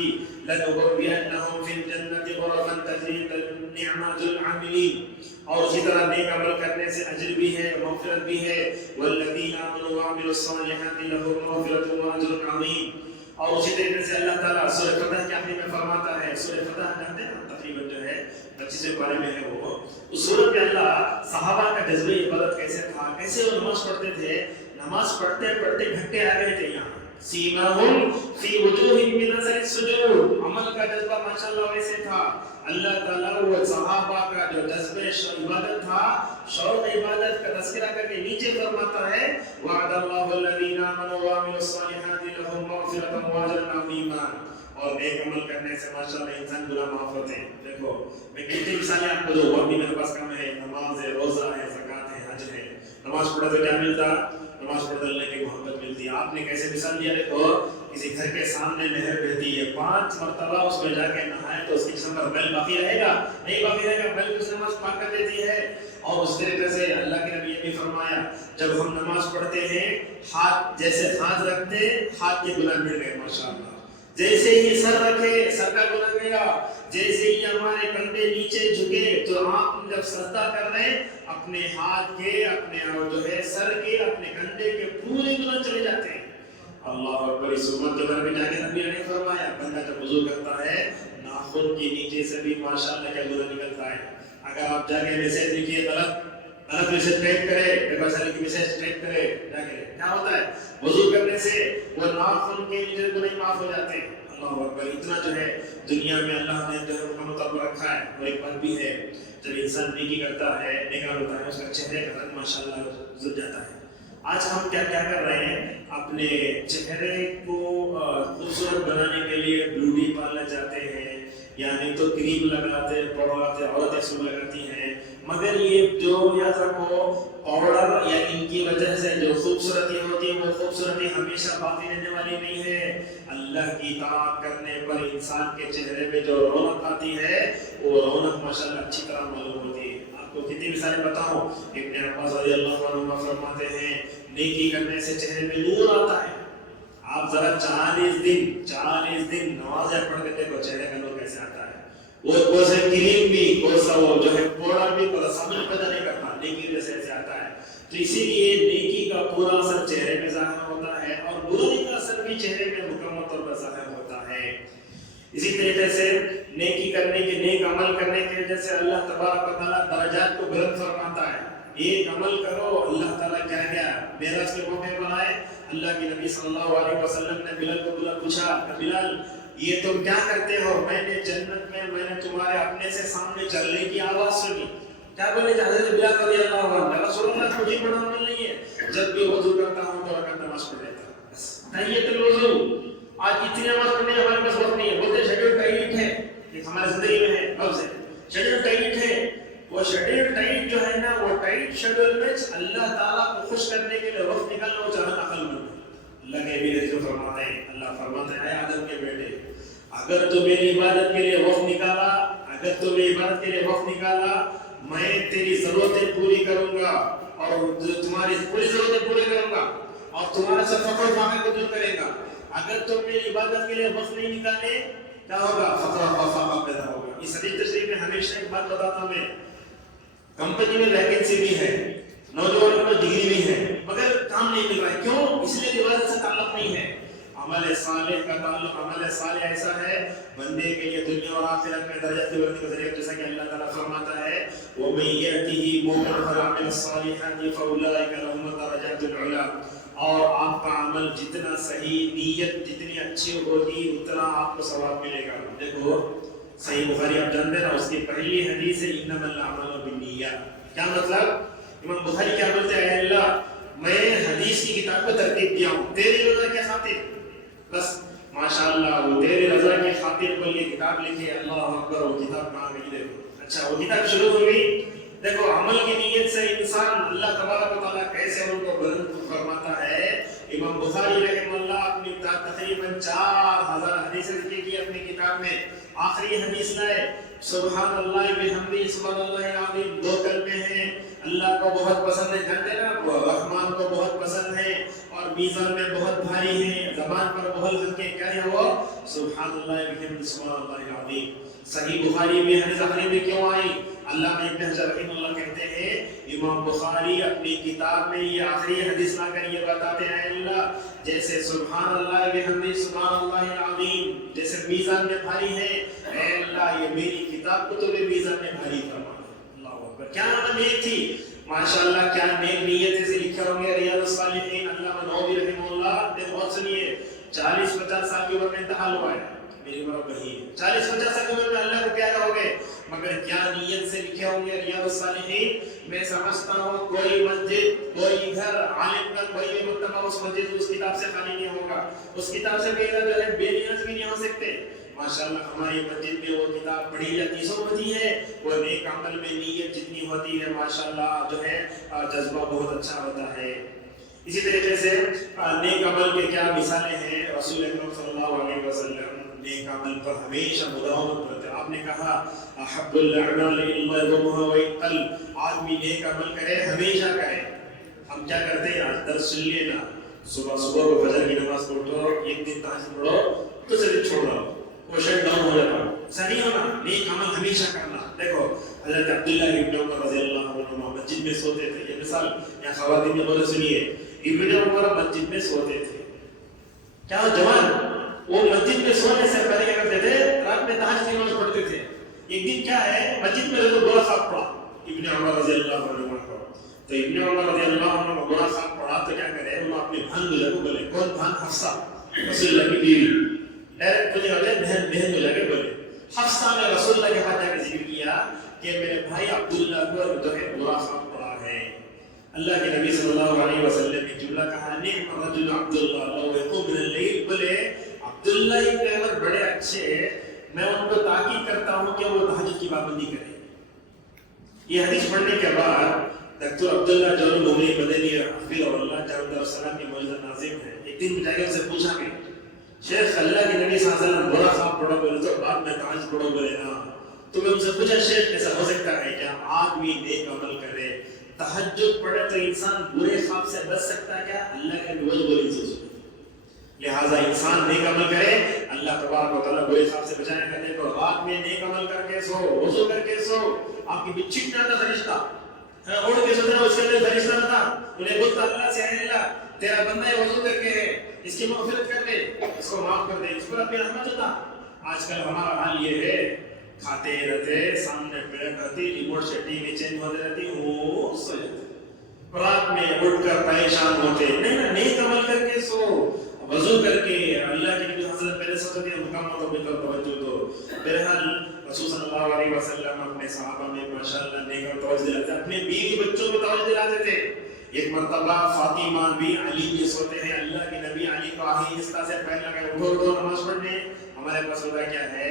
لنبوئنہم فی الجنۃ غرفا تجری من نعمت العاملین۔ اور اسی طرح نیک عمل کرنے سے اجر بھی ہے، مغفرت بھی ہے۔ والذین آمنوا وعملوا الصالحات لهم مغفرۃ واجر عظیم۔ اور اسی طریقے سے اللہ تعالیٰ سورہ فتح کے آخر میں فرماتا ہے، سورہ فتح جانتے ہیں تقریباً جو ہے 25 پارے میں ہے وہ، اس سورت میں اللہ صحابہ کا جذبہ عبادت کیسے تھا، کیسے وہ نماز پڑھتے تھے، نماز پڑھتے پڑھتے گھنٹے آ گئے تھے یہاں۔ سیماہم فی وجوہہم من اثر السجود، عمل کا جذبہ ماشاءاللہ ویسے تھا۔ اللہ تعالیٰ وہ صحابہ کا جو جذبہ عبادت تھا، شوق عبادت کا تذکرہ کر کے نیچے فرماتا ہے وعد اللہ الذین آمنوا وعملوا الصالحات لهم مغفرۃ واجرا عظیما۔ اور نیک عمل کرنے سے ماشاءاللہ انسان گناہ معاف ہوتے ہیں۔ دیکھو میں کتنی مثالیں آپ کو دوں، وقت بھی میرے پاس کم ہے، نماز ہے، روزہ ہے، زکوٰۃ ہے، حج ہے۔ نماز پڑھے تو کیا ملتا؟ نماز پڑھنے اللہ کی محبت ملتی ہے۔ آپ نے کیسے مثال دیا، دیکھو کسی گھر کے سامنے نہر بہتی ہے، 5 مرتبہ اس میں جا کے نہائے تو اس کی جسم پر میل باقی رہے گا؟ نہیں باقی رہے گا، بلکہ اس نماز پاک کر دیتی ہے۔ اور اس طریقے سے اللہ کے نبی نے بھی فرمایا جب ہم نماز پڑھتے ہیں ہاتھ جیسے ہاتھ رکھتے ہاتھ کے گناہ مٹ گئے ماشاءاللہ، جیسے ہی سر رکھے سر کا گناہ مٹا، جیسے ہی ہمارے کندھے نیچے جھکے تو آپ جب سجدہ کر رہے ہیں اپنے ہاتھ کے، اپنے جو ہے سر کے، اپنے کندھے کے پورے گناہ چلے جاتے ہیں۔ اللہ اکبر۔ اس امت کے بارے میں جا کے نبی نے فرمایا بندہ جب وضو کرتا ہے ناخن کے نیچے سے بھی ماشاءاللہ کیا گناہ نکلتا ہے۔ اگر آپ جا کے میسج لکھیے غلط میسج ٹائپ کرے، پیپر سے لکھ میسج ٹائپ کرے، جا کے کیا ہوتا ہے وضو کرنے سے وہ ناخن کے نیچے گناہ معاف ہو جاتے ہیں۔ اللہ اکبر۔ اتنا جو ہے دنیا میں اللہ نے جو ہے مکمل طور پر رکھا ہے۔ اور ایک بات بھی ہے جب انسان نیکی کرتا ہے، نیک ہوتا ہے، اس کا چہرے کا رنگ ماشاءاللہ ظہر جاتا ہے۔ آج ہم کیا کر رہے ہیں، اپنے چہرے کو خوبصورت بنانے کے لیے بیوٹی پارلر جاتے ہیں، یعنی تو کریم لگاتے پاؤڈر، عورتیں سب لگاتی ہیں، مگر یہ جو یاد رکھو پاؤڈر یا ان کی وجہ سے جو خوبصورتی ہوتی ہے وہ خوبصورتی ہمیشہ باقی رہنے والی نہیں ہے۔ اللہ کی اطاعت کرنے پر انسان کے چہرے میں جو رونق آتی ہے وہ رونق ماشاءاللہ اچھی طرح معلوم ہوتی ہے۔ آپ کو کتنی مثالیں بتاؤں، ابن عباس رضی اللہ عنہ فرماتے ہیں نیکی کرنے سے چہرے میں نور آتا ہے۔ آپ ذرا 40 دن نمازیں پڑھ کے دیکھو چہرے کا نور کیسے آتا ہے۔ وہ کوئی سے کریم بھی، کوئی سا وہ جو ہے پاؤڈر بھی کوئی سامنے پیدا نہیں کرتا، نیکی کی وجہ سے ایسے آتا ہے۔ تو اسی لیے نیکی کا پورا اثر چہرے میں ظاہر ہوتا ہے اور برائی کا اثر بھی چہرے میں مکمل طور پر ظاہر ہوتا ہے۔ اسی طریقے سے نیکی کرنے کے، نیک عمل کرنے کی وجہ سے اللہ تبارک و تعالیٰ درجات کو بلند فرماتا ہے۔ ایک عمل کرو، اللہ تعالیٰ کیا گیا معراج کے موقع پر آئے، اللہ کے نبی صلی اللہ علیہ وسلم نے بلال کو پوچھا کہ بلال یہ تم کیا کرتے ہو؟ میں نے جنت میں نے تمہارے اپنے سے سامنے چلنے کی آواز سنی۔ کیا بولے حضرت بلال رضی اللہ عنہ، رسول اللہ مجھے بڑا عمل نہیں ہے، جب بھی وضو کرتا ہوں تو رکعت نماز پڑھ لیتا ہوں بس تحیۃ الوضو۔ آج اتنی نماز پڑھنے ہمارے پاس وقت نہیں ہے، بولتے شیڈول ٹائٹ ہے، یہ ہماری زندگی میں ہے، لفظ ہے شیڈول ٹائٹ ہے، وہ شیڈول ٹائٹ جو ہے نا، وہ ٹائٹ شیڈول میں اللہ تعالیٰ کو خوش کرنے کے لیے وقت نکالنا چاہنا عقل مند. اللہ کے بھی جو فرماتے ہیں، اللہ فرماتے ہیں اے آدم کے بیٹے، اگر تو میری عبادت کے لیے وقت نکالا، اگر تو میری عبادت کے لیے وقت نکالا، میں تیری ضرورتیں پوری کروں گا اور تمہاری پوری ضرورتیں پوری کروں گا اور تمہارا سب فقر فاقے کو دور کرے گا. اگر تم میری عبادت کے لیے وقت نہیں نکالے، کیا ہوگا؟ فقر اور فاقہ پیدا ہوگا. اس حدیث تشریف میں ہمیشہ ایک بات بتاتا ہوں میں، کمپنی میں ویکینسی بھی ہے، نوجوانوں میں ڈگری بھی ہے، مگر کام نہیں مل رہا ہے. کیوں؟ اس لیے عبادت سے تعلق نہیں ہے. عمل صالح کا تعلق، عمل صالح ایسا ہے بندے کے لیے دنیا اور آخرت میں درجات بلندی کا ذریعہ، جیسا کہ اللہ تعالیٰ فرماتا ہے وَمَن يَأْتِهِ مُؤْمِنًا فَيَعْمَلُ الصَّالِحَاتِ فَأُولَٰئِكَ لَهُمُ الدَّرَجَاتُ الْعُلَىٰ. اور آپ کا عمل جتنا صحیح، نیت جتنی اچھی ہوگی، اتنا آپ کو ثواب ملے گا. دیکھو صحیح بخاری آپ جانتے ہیں نا، اس کی پہلی حدیث ہے انما الاعمال بالنیات. کیا مطلب؟ امام بخاری کیا بولتے ہیں؟ اے اللہ، میں حدیث کی کتاب کو ترتیب دیا ہوں تیری رضا کے خاطر. بس ماشاءاللہ، وہ تیری رضا کی خاطر کو یہ کتاب لکھی. اللہ اکبر. وہ کتاب کہاں گئی؟ دیکھو. اچھا، وہ کتاب شروع ہو گئی. دیکھو عمل کی نیت سے انسان اللہ تبارک و تعالیٰ کیسے ان کو بلند فرماتا ہے. امام بخاری رحمہ اللہ اپنی تقریباً 4000 حدیثیں ذکر کی اپنی کتاب میں. آخری حدیث لائے سبحان اللہ بحمدہ سبحان اللہ العظیم. 2 کلمے ہیں، اللہ کو بہت پسند ہے. جانتے ہیں نا، رحمان کو بہت پسند ہے اور میزان میں بہت بھاری ہے، زبان پر بہت ہلکے. کیا ہے وہ؟ سبحان اللہ بحمدہ سبحان اللہ العظیم. صحیح بخاری میں حدیث آخری میں کیوں آئی؟ علامہ ابن حجر رحمہ اللہ کہتے ہیں امام بخاری اپنی کتاب میں یہ آخری حدیث لا کر یہ بتاتے ہیں اللہ جیسے سبحان اللہ بحمدہ سبحان اللہ العظیم جیسے میزان میں بھاری ہے، اے اللہ یہ میری کتاب کو تو بھی میزان میں بھاری فرما. اللہ اکبر. کیا نیت تھی؟ ماشاءاللہ کیا نیک نیت سے لکھے ہوں گے ریاض الصالحین. علامہ نووی رحمہ اللہ نے بہت سنیے 40-50 سال کی عمر میں انتقال ہوا ہے. میری عمر وہی ہے 40-50 سال کی عمر میں اللہ کو کیا کہو گے، مگر کیا نیت سے لکھے ہوں گے ریاض الصالحین. میں سمجھتا ہوں کوئی مسجد، کوئی گھر، عالم کا کوئی مرتبہ اس مسجد اس کتاب سے خالی نہیں ہوگا. اس کتاب سے بغیر جو ہے بے نیاز بھی نہیں ہو سکتے. ماشاءاللہ ہماری مسجد میں وہ کتاب پڑھی جاتی ہوتی ہے. وہ نیک عمل میں نیت جتنی ہوتی ہے ماشاءاللہ جو ہے جذبہ بہت اچھا ہوتا ہے. اسی طریقے سے نیک عمل کے کیا مثالیں ہیں. رسول اکرم صلی اللہ علیہ وسلم نیک عمل پر ہمیشہ مداومت کرتے. آپ نے کہا احب الاعمال الی اللہ یدومها ویقل. آدمی نیک عمل کرے ہمیشہ کرے. ہم کیا کرتے ہیں؟ آج درس سن لینا، صبح کو فجر کی نماز پڑھو، ایک دن تہجد پڑھو تو چلے چھوڑ دو، وہ شٹ ڈاؤن ہو جاتا. ایسا نہیں ہونا. نیک عمل ہمیشہ کرنا. دیکھو حضرت عبداللہ ابن عمر رضی اللہ عنہ مسجد میں سوتے تھے. یہ مثال یا خواتین نے بولے سنیے، ابن عمر مسجد میں سوتے تھے. کیا جوان وہ مسجد میں سونے سے پہلے کیا کرتے تھے؟ رات میں تہجد کی نماز پڑھتے تھے. ایک دن کیا ہے مسجد میں تو برا خواب پڑا ابن عمر رضی اللہ عنہ کو. تو ابن عمر رضی اللہ عنہ کو برا خواب پڑا تو کیا کرے؟ انہوں اپنے بھان کو بولے. کون بھان؟ حفصہ رسول اللہ کی بیوی. ڈائریکٹ مجھے آ جائے بہن کو لگے بولے. حفصہ نے رسول اللہ کے پاس جا کے ذکر کیا کہ میرے بھائی عبداللہ کو جو ہے برا خواب پڑا ہے. اللہ کے نبی صلی اللہ علیہ وسلم نے جملہ کہا نعم الرجل عبداللہ لو یقوم من اللیل. بولے عبداللہ ابن بڑے اچھے، میں ان کو تاکید کرتا ہوں کہ وہ تہجد کی پابندی کریں. یہ حدیث پڑھنے کے بعد ڈاکٹر عبداللہ جون المؤمنین مدنی حفیظ اللہ جعفر السلام کے موجودہ ناظم ہیں. ایک دن جا کے ان سے پوچھا کہ شیخ اللہ کے نبی صلی اللہ علیہ وسلم برا خواب پڑھو بولے تو بعد میں تہجد پڑھو بولے نا. تو میں ان سے پوچھا شیخ ایسا ہو سکتا ہے کیا آدمی نیک عمل کرے تہجد پڑھے تو انسان برے خواب سے بچ سکتا ہے کیا؟ اللہ کے نبی بولے سے. لہٰذا انسان نیک عمل کرے اللہ تبارک و تعالیٰ برے خواب سے بچائے گا. دیکھو رات میں نیک عمل کر کے سو، وضو کر کے سو. آپ کی بچی نہ تھا فرشتہ اڑ کے سو رہا، اس کے اندر فرشتہ نہ تھا. انہیں بولتا اللہ سے اے اللہ تیرا بندہ ہے وضو کر کے ہے، اس کی مغفرت کر دے، اس کو معاف کر دے، اس پر اپنی رحمت ہوتا. آج کل ہمارا حال یہ ہے کھاتے رہتے، سامنے پلیٹ رہتی، ریموٹ سے ٹی وی چینج ہوتے رہتی، وہ سو جاتے. رات میں اٹھ کر پریشان ہوتے. نہیں، نیک عمل کر کے سو، وضو کر کے. اللہ کے نبی حضرت پہلے سب کے مقامات پر توجہ دو. بہرحال رسول صلی اللہ علیہ وسلم اپنے صحابہ میں ماشاءاللہ نیک اور توجہ دلاتے، اپنے بیوی بچوں کو توجہ دلاتے تھے. ایک مرتبہ فاطمہ بھی علی بھی سوتے ہیں. اللہ کے نبی علی کو آہستہ سے پہلے لگا اٹھو نماز پڑھنے. ہمارے پاس ہوتا کیا ہے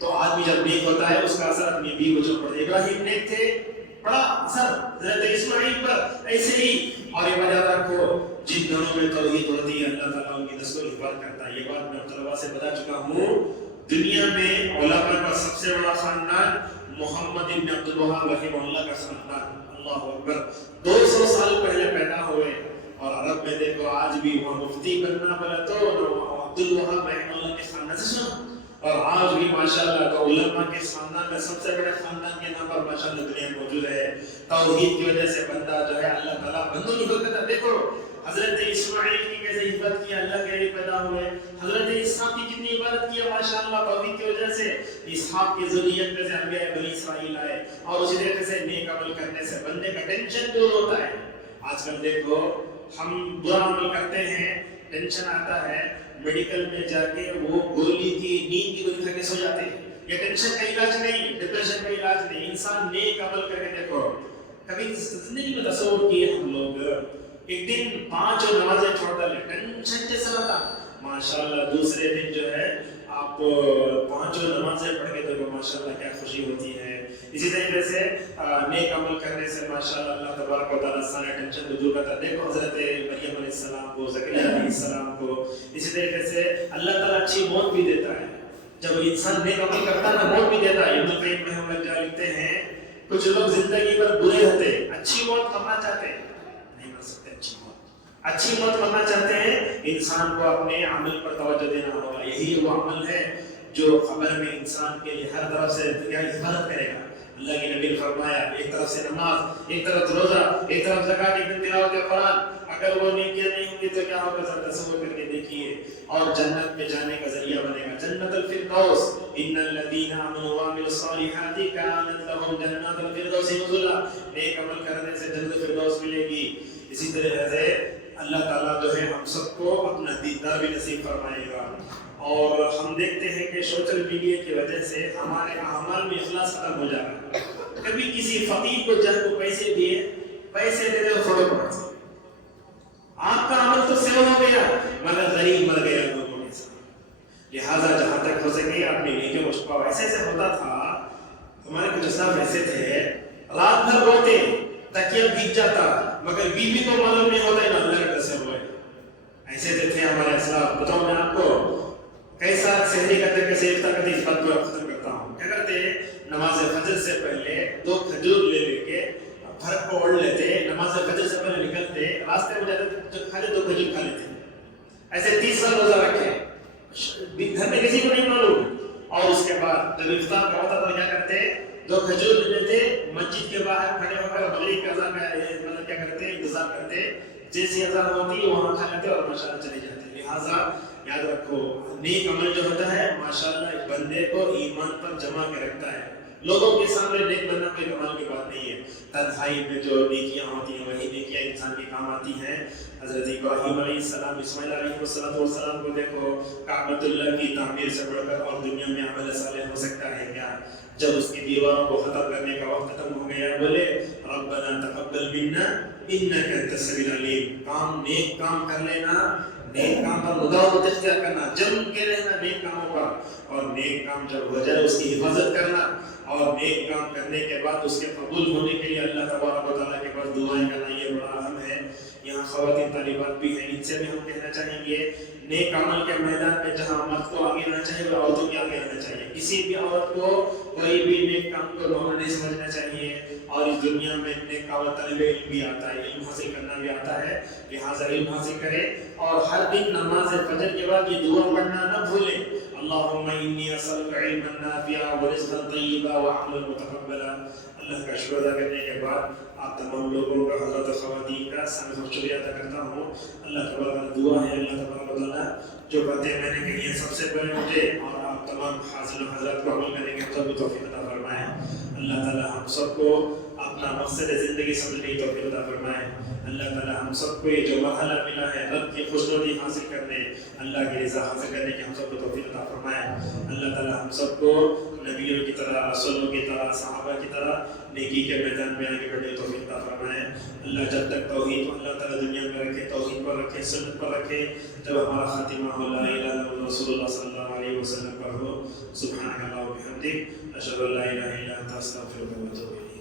تو آدمی جب نیک ہوتا ہے اس کا اثر اپنی بیوی جو پڑتا ہے. ابراہیم نیک تھے, بڑا اثر حضرت اسماعیل پر ایسے ہی. اور یہ وجہ رکھو جن گھروں میں توحید ہوتی ہے اللہ تعالیٰ ان کی نسل و حفاظت کرتا ہے. یہ بات میں طلباء سے بتا چکا ہوں. دنیا میں علماء کا سب سے بڑا خاندان محمد بن عبد الوہاب رحمہ اللہ کا خاندان. اللہ اکبر, 200 سال پہلے پیدا ہوئے. اور عرب میں دیکھو آج بھی وہاں مفتی بننا بلا تو عبد الوہاب رحمہ اللہ کے خاندان سے سنا. اور آج بھی ماشاءاللہ تو علماء کے خاندان میں سب سے بڑے خاندان کے نام پر ماشاءاللہ دنیا میں موجود ہے. توحید کی وجہ سے بندہ جو ہے اللہ تعالیٰ بندوں کی حفاظت کرتا. دیکھو حضرت اسماعیل کی کیسے حفاظت کیا, اللہ کے لیے پیدا ہوئے. حضرت اسحاق کی کتنی عبادت کی ماشاءاللہ توحید کی وجہ سے. اسحاق کی ذریت میں سے انبیاء بنی اسرائیل آئے. اور اسی طریقے سے نیک عمل کرنے سے بندے کا ٹینشن دور ہوتا ہے. آج کل دیکھو ہم برا عمل کرتے ہیں, ٹینشن آتا ہے, میڈیکل میں جا کے وہ گولی کی نیند کی گولی کھا کے سو جاتے ہیں. یہ ٹینشن کا علاج نہیں, ڈپریشن کا علاج نہیں. انسان نیک عمل کر کے دیکھو. کبھی زندگی میں تصور کیے ہم لوگ ایک دن 5 نمازیں چھوڑ ڈالے, ٹینشن جیسا رہتا, ماشاءاللہ دوسرے دن جو ہے آپ 5 نمازیں پڑھ کے دیکھو ماشاءاللہ کیا خوشی ہوتی ہے. اسی طریقے سے نیک عمل کرنے سے ماشاءاللہ اللہ تبارک و تعالیٰ سارے ٹینشن کو دور کرتا ہے. دیکھو حضرت مریم علیہ السلام کو, زکریا علیہ السلام کو. اسی طریقے سے اللہ تعالیٰ اچھی موت بھی دیتا ہے. جب انسان نیک عمل کرتا ہے نا موت بھی دیتا ہے. ابن القیم رحمہ اللہ کیا لکھتے ہیں, کچھ لوگ زندگی پر برے رہتے, اچھی موت مرنا چاہتے ہیں, نہیں مر سکتے. اچھی موت مرنا چاہتے ہیں. انسان کو اپنے عمل پر توجہ دینا ہوگا. یہی وہ عمل ہے جو قبر میں انسان کے لیے ہر طرف سے حفاظت کرے گا. اللہ کے نبی نے فرمایا ایک طرف سے نماز, ایک طرف روزہ, ایک طرف زکات, ایک طرف تلاوت قرآن. اگر وہ نیکیاں نہیں ہوں گی تو کیا ہوگا, ذرا تصور کر کے دیکھیے. اور جنت میں جانے کا ذریعہ بنے گا جنت الفردوس. ان الذين امنوا وعملوا الصالحات كانت لهم جنات الفردوس نزلا. نیک عمل کرنے سے جنت الفردوس ملے گی. اسی طرح سے اللہ تعالیٰ جو ہے ہم سب کو اپنا دیدار بھی نصیب فرمائے گا. اور ہم دیکھتے ہیں کہ سوشل میڈیا کی وجہ سے ہمارے اعمال میں اخلاص ختم ہو جاتا ہے. کبھی کسی فقیر کو جن کو پیسے دیے, پیسے دے دے فوٹو پڑھتے, آپ کا عمل تو سیو ہو گیا مگر غریب مر گیا لوگوں کے ساتھ. لہٰذا جہاں تک ہو سکے اپنی نیکیوں کو چھپاؤ. ایسے سے ہوتا تھا, ہمارے کچھ اسلاف ایسے تھے رات بھر روتے, تکیہ بھیگ جاتا مگر بیوی کو معلوم نہیں ہوتا ہے اللہ کے سے ہوئے. ایسے تھے ہمارے اسلاف. بتاؤں میں آپ کو کیسا سحری کرتے کیسے افطار کرتے, اس بات کو ختم کرتا ہوں. کیا کرتے, نماز فجر سے پہلے 2 کھجور لے کے گھر کو اوڑھ لیتے, نماز فجر سے پہلے نکلتے, راستے میں جاتے تو کھا لے 2 کھجور کھا لیتے. ایسے 30 سال روزہ رکھے, گھر میں کسی کو نہیں معلوم. اور اس کے بعد جب افطار کا ہوتا تو کیا کرتے, 2 کھجور لے لیتے, مسجد کے باہر کھڑے ہو کر مغرب کا اذان کا مطلب کیا کرتے, انتظار کرتے. جیسی اذان ہوتی وہاں کھا لیتے اور ماشاءاللہ چلے جاتے. لہٰذا یاد رکھو نیک عمل جو ہوتا ہے ماشاءاللہ ایک بندے کو ایمان پر جمع کے رکھتا ہے. لوگوں کے سامنے نیک بننا کوئی کمال کی بات نہیں ہے. تنہائی میں جو نیکیاں ہوتی ہیں وہی نیکیاں انسان کے کام آتی ہیں. حضرت ابراہیم علیہ السلام, اسماعیل علیہ السلام کو دیکھو, کعبۃ اللہ کی تعمیر سے بڑھ کر اور دنیا میں عمل صالح ہو سکتا ہے کیا؟ جب اس کی دیواروں کو ختم کرنے کا وقت ختم ہو گیا, بولے ربنا تقبل منا انک انت السمیع العلیم. کام نیک کام کر لینا, نیک کام پر مداومت اختیار کرنا, جم کے رہنا نیک کاموں پر. اور نیک کام جب ہو جائے اس کی حفاظت کرنا, اور نیک کام کرنے کے بعد اس کے قبول ہونے کے لیے اللہ تبارک و تعالیٰ کے پاس دعائیں کرنا, یہ بڑا اہم ہے. یہاں خواتین طالبات بھی ہیں, ان سے بھی ہم کہنا چاہیں گے نیک عمل کے میدان میں جہاں مرد کو آگے رہنا چاہیے وہ عورتوں کی آگے رہنا چاہیے. کسی بھی عورت کو کوئی بھی نیک کام کو دھوکہ نہیں سمجھنا چاہیے. اور اس دنیا میں نیک کام طالب علم بھی آتا ہے, علم حاصل کرنا بھی آتا ہے. لہٰذا علم حاصل کرے اور ہر دن نماز فجر کے بعد یہ دعا پڑھنا نہ بھولیں, اللهم انی اسألک علما نافعا ورزقا طیبا وعملا متقبلا. اللہ کا شکر ادا کرنے کے بعد آپ تمام لوگوں کا, حضرات خواتین کا شکریہ ادا کرتا ہوں. اللہ تبارک دعا ہے اللہ تبارک تعالیٰ جو باتیں میں نے کہی ہیں سب سے پہلے مجھے اور آپ تمام حاضرین حضرات کو عمل کرنے کے توفیق عطا فرمائے. اللہ تعالیٰ ہم سب کو اپنا اپنا مقصد زندگی سمجھنے کی توفیق عطا فرمائے. اللہ تعالیٰ ہم سب کو یہ جو مرحلہ ملا ہے رب کی خوشنودی حاصل کرنے, اللہ کی رضا حاصل کرنے کی ہم سب کو توفیق عطا فرمائے. اللہ تعالیٰ ہم سب کو نبیوں کی طرح, رسولوں کی طرح, صحابہ کی طرح نیکی کے میدان میں آگے بڑھنے کی توفیق عطا فرمائے. اللہ جب تک توحید کو اللہ تعالیٰ دنیا میں رکھے, توحید پر رکھے, سنت پر رکھے, جب ہمارا خاتمہ ہو لا الہ الا اللہ رسول اللہ صلی اللہ علیہ وسلم پر ہو. سبحانک اللہم و بحمدک, اشہد ان لا الہ الا انت, استغفرک و اتوب الیک.